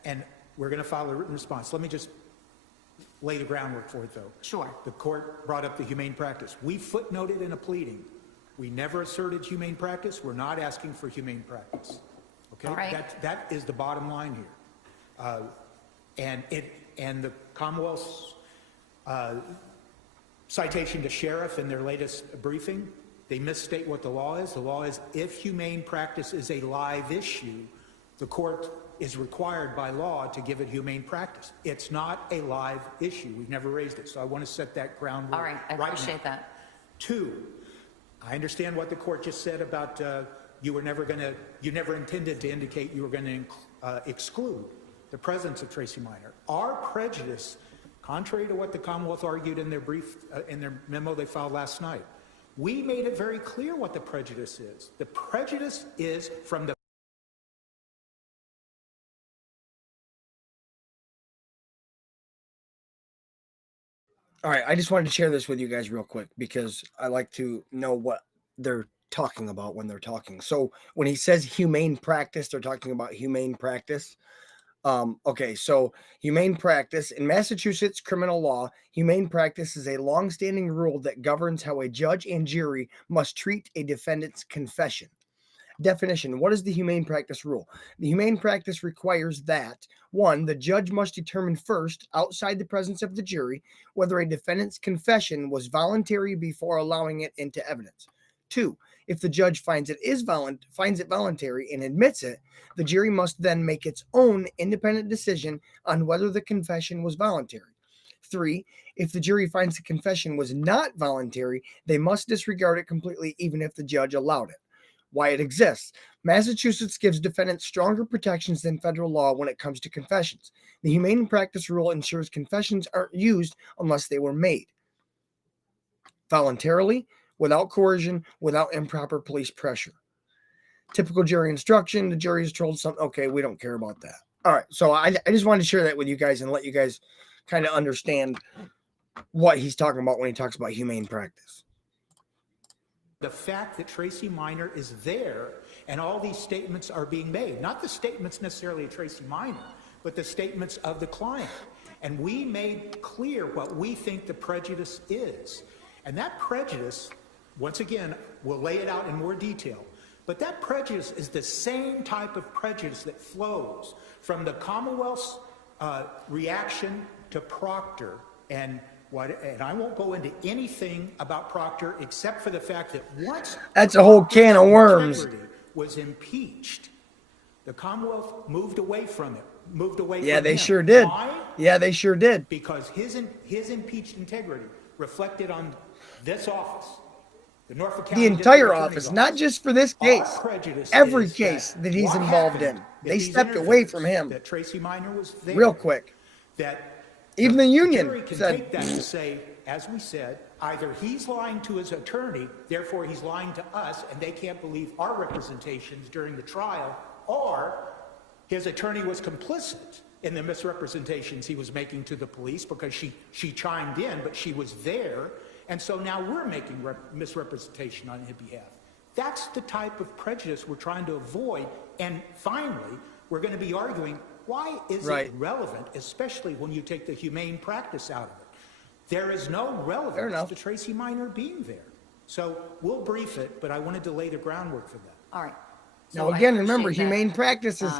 and we're going to file a written response. Let me just lay the groundwork for it, though. Sure. The court brought up the humane practice. We footnoted in a pleading. We never asserted humane practice. We're not asking for humane practice. Okay? All right. That is the bottom line here. And the Commonwealth's citation to sheriff in their latest briefing, they misstate what the law is. The law is if humane practice is a live issue, the court is required by law to give it humane practice. It's not a live issue. We've never raised it. So I want to set that groundwork. All right, I appreciate that. 2, I understand what the court just said about you never intended to indicate you were going to exclude the presence of Tracy Minor. Our prejudice, contrary to what the Commonwealth argued in their brief, in their memo they filed last night, we made it very clear what the prejudice is. The prejudice is from the All right, I just wanted to share this with you guys real quick because I like to know what they're talking about when they're talking. So when he says humane practice, they're talking about humane practice. Okay, so humane practice in Massachusetts criminal law, humane practice is a longstanding rule that governs how a judge and jury must treat a defendant's confession. Definition: what is the humane practice rule? The humane practice requires that 1, the judge must determine first, outside the presence of the jury, whether a defendant's confession was voluntary before allowing it into evidence. 2, if the judge finds it voluntary and admits it, the jury must then make its own independent decision on whether the confession was voluntary. 3, if the jury finds the confession was not voluntary, they must disregard it completely, even if the judge allowed it. Why it exists. Massachusetts gives defendants stronger protections than federal law when it comes to confessions. The humane practice rule ensures confessions aren't used unless they were made voluntarily, without coercion, without improper police pressure. Typical jury instruction, the jury is told something, okay, we don't care about that. All right, so I just wanted to share that with you guys and let you guys kind of understand what he's talking about when he talks about humane practice. The fact that Tracy Minor is there and all these statements are being made, not the statements necessarily of Tracy Minor, but the statements of the client. And we made clear what we think the prejudice is. And that prejudice, once again, we'll lay it out in more detail, but that prejudice is the same type of prejudice that flows from the Commonwealth's reaction to Proctor and I won't go into anything about Proctor except for the fact that once that's a whole can of worms was impeached, the Commonwealth moved away from it. Yeah, they sure did. Why? Yeah, they sure did. Because his impeached integrity reflected on this office, the Norfolk County the entire District office, Attorney's not just for this case. Every case that he's involved in, they stepped away from him. That Tracy Minor was there. Real quick. That even the union jury can said, take that to say, as we said, either he's lying to his attorney, therefore he's lying to us, and they can't believe our representations during the trial, or his attorney was complicit in the misrepresentations he was making to the police because she chimed in, but she was there, and so now we're making misrepresentation on his behalf. That's the type of prejudice we're trying to avoid, and finally, we're going to be arguing, why is it relevant, especially when you take the humane practice out of it? There is no relevance to Tracy Minor being there. So we'll brief it, but I wanted to lay the groundwork for that. All right. Now, again, remember, humane practice is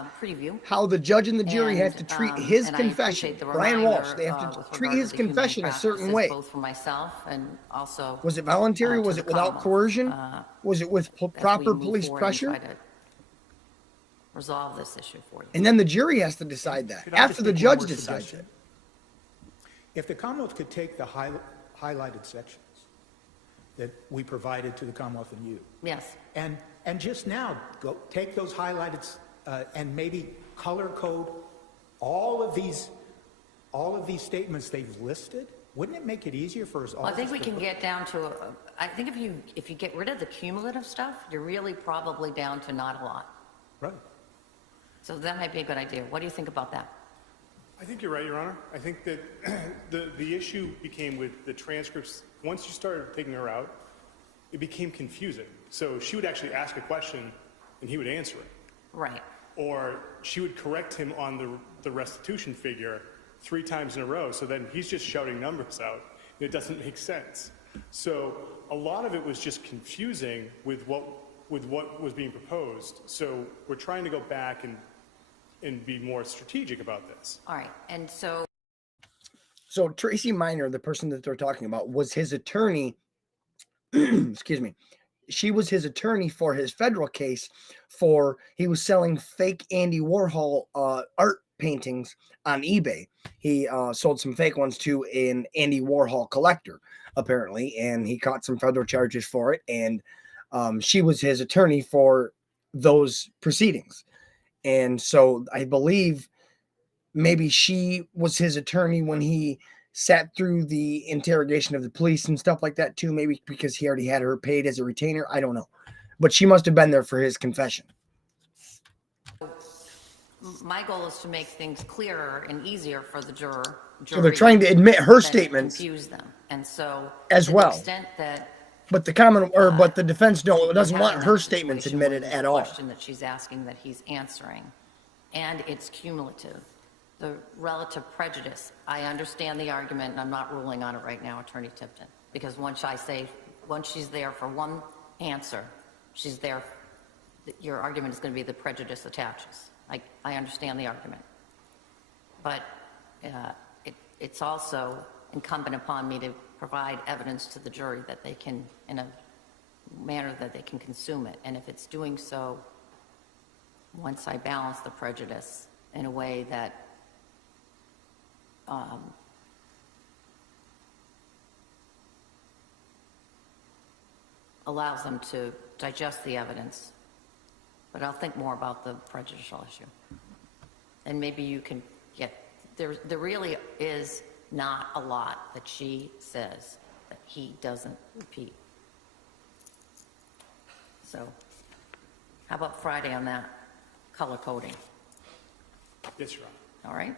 how the judge and the jury have to treat his confession. Brian Walsh, they have to treat his confession a certain way. Both for myself and also. Was it voluntary? Was it without coercion? Was it with proper police pressure? Resolve this issue for you. And then the jury has to decide that after the judge decides it. If the Commonwealth could take the highlighted sections that we provided to the Commonwealth and you. Yes. And just now, go take those highlighted and maybe color code all of these statements they've listed. Wouldn't it make it easier for us all? Well, I think we can get down to, I think if you get rid of the cumulative stuff, you're really probably down to not a lot. Right. So that might be a good idea. What do you think about that? I think you're right, Your Honor. I think that the issue became with the transcripts. Once you started taking her out, it became confusing. So she would actually ask a question and he would answer it. Right. Or she would correct him on the restitution figure 3 times in a row. So then he's just shouting numbers out. It doesn't make sense. So a lot of it was just confusing with what was being proposed. So we're trying to go back and be more strategic about this. All right, and so Tracy Minor, the person that they're talking about, was his attorney. Excuse me. She was his attorney for his federal case he was selling fake Andy Warhol art paintings on eBay. He sold some fake ones to an Andy Warhol collector, apparently, and he caught some federal charges for it. And she was his attorney for those proceedings. And so I believe maybe she was his attorney when he sat through the interrogation of the police and stuff like that too, maybe because he already had her paid as a retainer. I don't know. But she must have been there for his confession. my goal is to make things clearer and easier for the jury. So they're trying to admit her than statements confuse them. And so as to well. the extent that But the but the defense doesn't want her statements admitted at all. The question that she's asking that he's answering, and it's cumulative. The relative prejudice, I understand the argument, and I'm not ruling on it right now, Attorney Tipton, because once she's there for one answer, she's there, your argument is going to be the prejudice attaches. I understand the argument. But it's also incumbent upon me to provide evidence to the jury that they can, in a manner that they can consume it. And if it's doing so, once I balance the prejudice in a way that allows them to digest the evidence, but I'll think more about the prejudicial issue. And maybe you can get, there really is not a lot that she says that he doesn't repeat. So how about Friday on that color coding? Yes, Your Honor. All right?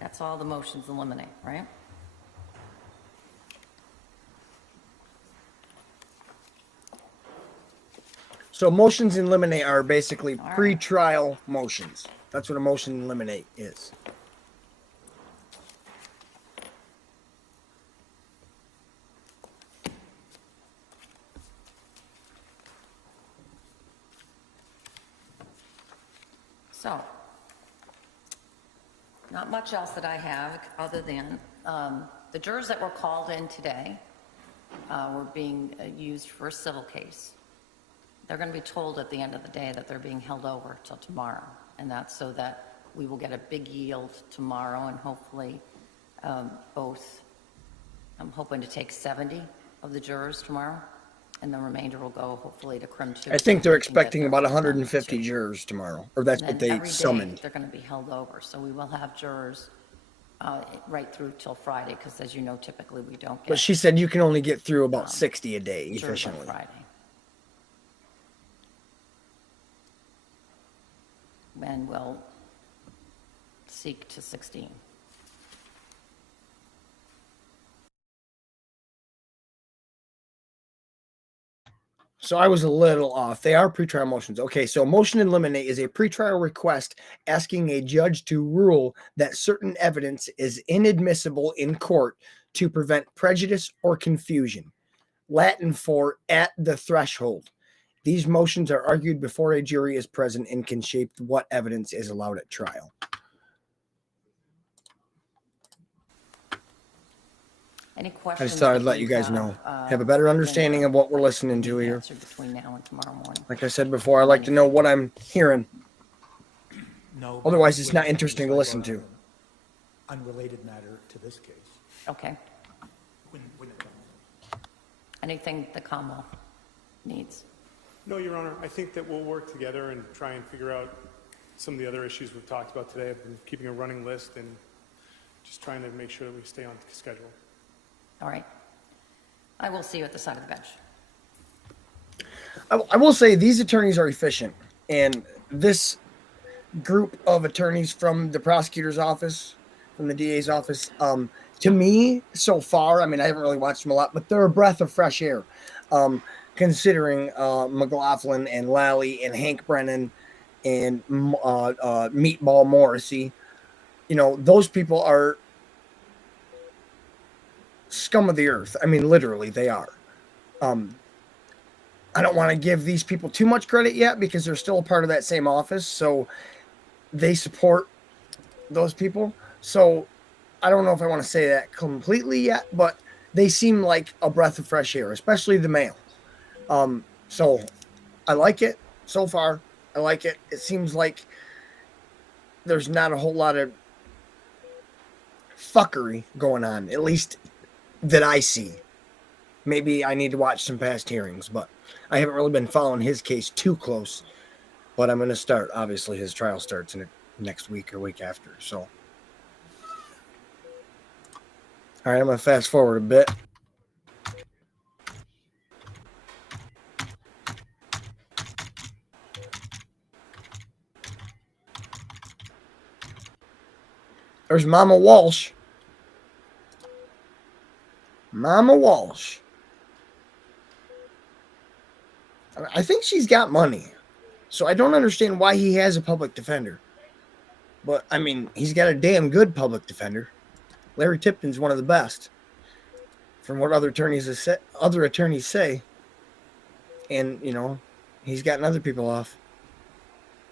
That's all the motions eliminate, right? So motions in limine are basically pre-trial motions. That's what a motion in limine is. So, not much else that I have other than the jurors that were called in today were being used for a civil case. They're going to be told at the end of the day that they're being held over till tomorrow, and that's so that we will get a big yield tomorrow, and hopefully I'm hoping to take 70 of the jurors tomorrow, and the remainder will go hopefully to Crim 2. I think they're expecting about 150 jurors tomorrow, or that's what they summoned. They're going to be held over, so we will have jurors right through till Friday, because as you know, typically we don't get. But she said you can only get through about 60 a day jurors on efficiently. Friday. And we'll seek to 16. So I was a little off. They are pretrial motions. Okay, so motion in limine is a pretrial request asking a judge to rule that certain evidence is inadmissible in court to prevent prejudice or confusion. Latin for at the threshold. These motions are argued before a jury is present and can shape what evidence is allowed at trial. Any questions? I just thought I'd let you guys know. Have a better understanding of what we're listening to here. Between now and tomorrow morning. Like I said before, I like to know what I'm hearing. No. Otherwise, it's not interesting to listen to. Unrelated matter to this case. Okay. When it comes. Anything the Commonwealth needs? No, Your Honor, I think that we'll work together and try and figure out some of the other issues we've talked about today. I've been keeping a running list and just trying to make sure that we stay on schedule. All right. I will see you at the side of the bench. I will say these attorneys are efficient, and this group of attorneys from the prosecutor's office, from the DA's office, to me so far, I mean, I haven't really watched them a lot, but they're a breath of fresh air. Considering McLaughlin and Lally and Hank Brennan and Meatball Morrissey, you know, those people are scum of the earth. I mean, literally, they are. I don't want to give these people too much credit yet because they're still a part of that same office, so they support those people. So I don't know if I want to say that completely yet, but they seem like a breath of fresh air, especially the male. So I like it so far. I like it. It seems like there's not a whole lot of fuckery going on, at least that I see. Maybe I need to watch some past hearings, but I haven't really been following his case too close. But I'm going to start. Obviously, his trial starts in next week or week after. So, all right, I'm going to fast forward a bit. There's Mama Walshe. Mama Walshe. I think she's got money. So I don't understand why he has a public defender. But, I mean, he's got a damn good public defender. Larry Tipton's one of the best. From what other attorneys say. And, you know, he's gotten other people off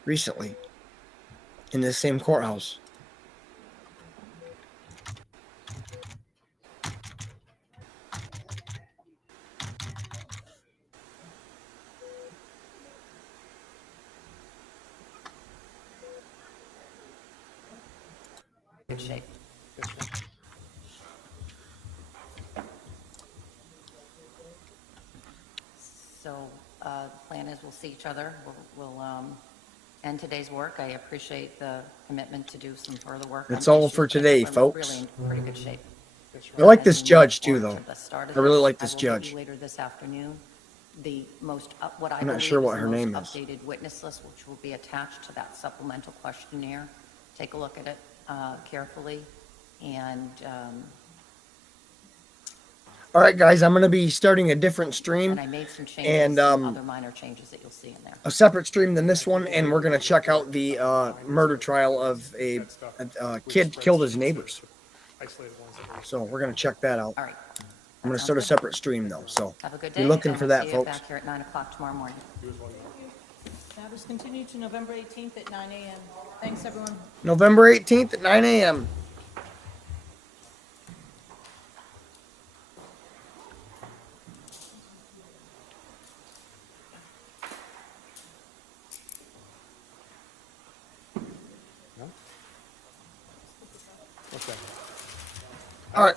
recently in this same courthouse. Good shape. So the plan is we'll see each other. We'll end today's work. I appreciate the commitment to do some further work. That's all for today, we're folks. Really in pretty good shape. I like As this we move judge too, forward though. to the start of I really this, like this I will give judge. you later this afternoon the most what I I'm not believe sure is what the her most name is. updated witness list, which will be attached to that supplemental questionnaire. Take a look at it carefully, and All right, guys, I'm going to be starting a different stream, I made some changes, and some other minor changes that you'll see in there. a separate stream than this one, and we're going to check out the murder trial of a kid killed his neighbors. Isolated ones that were- So we're going to check that out. All right. I'm going to start a separate stream, though. So Have a good be day. looking and for we'll that, see you folks. back here at 9 o'clock tomorrow morning. That is continued to November 18th at 9 a.m. Thanks, everyone. November 18th at 9 a.m. Okay. All right.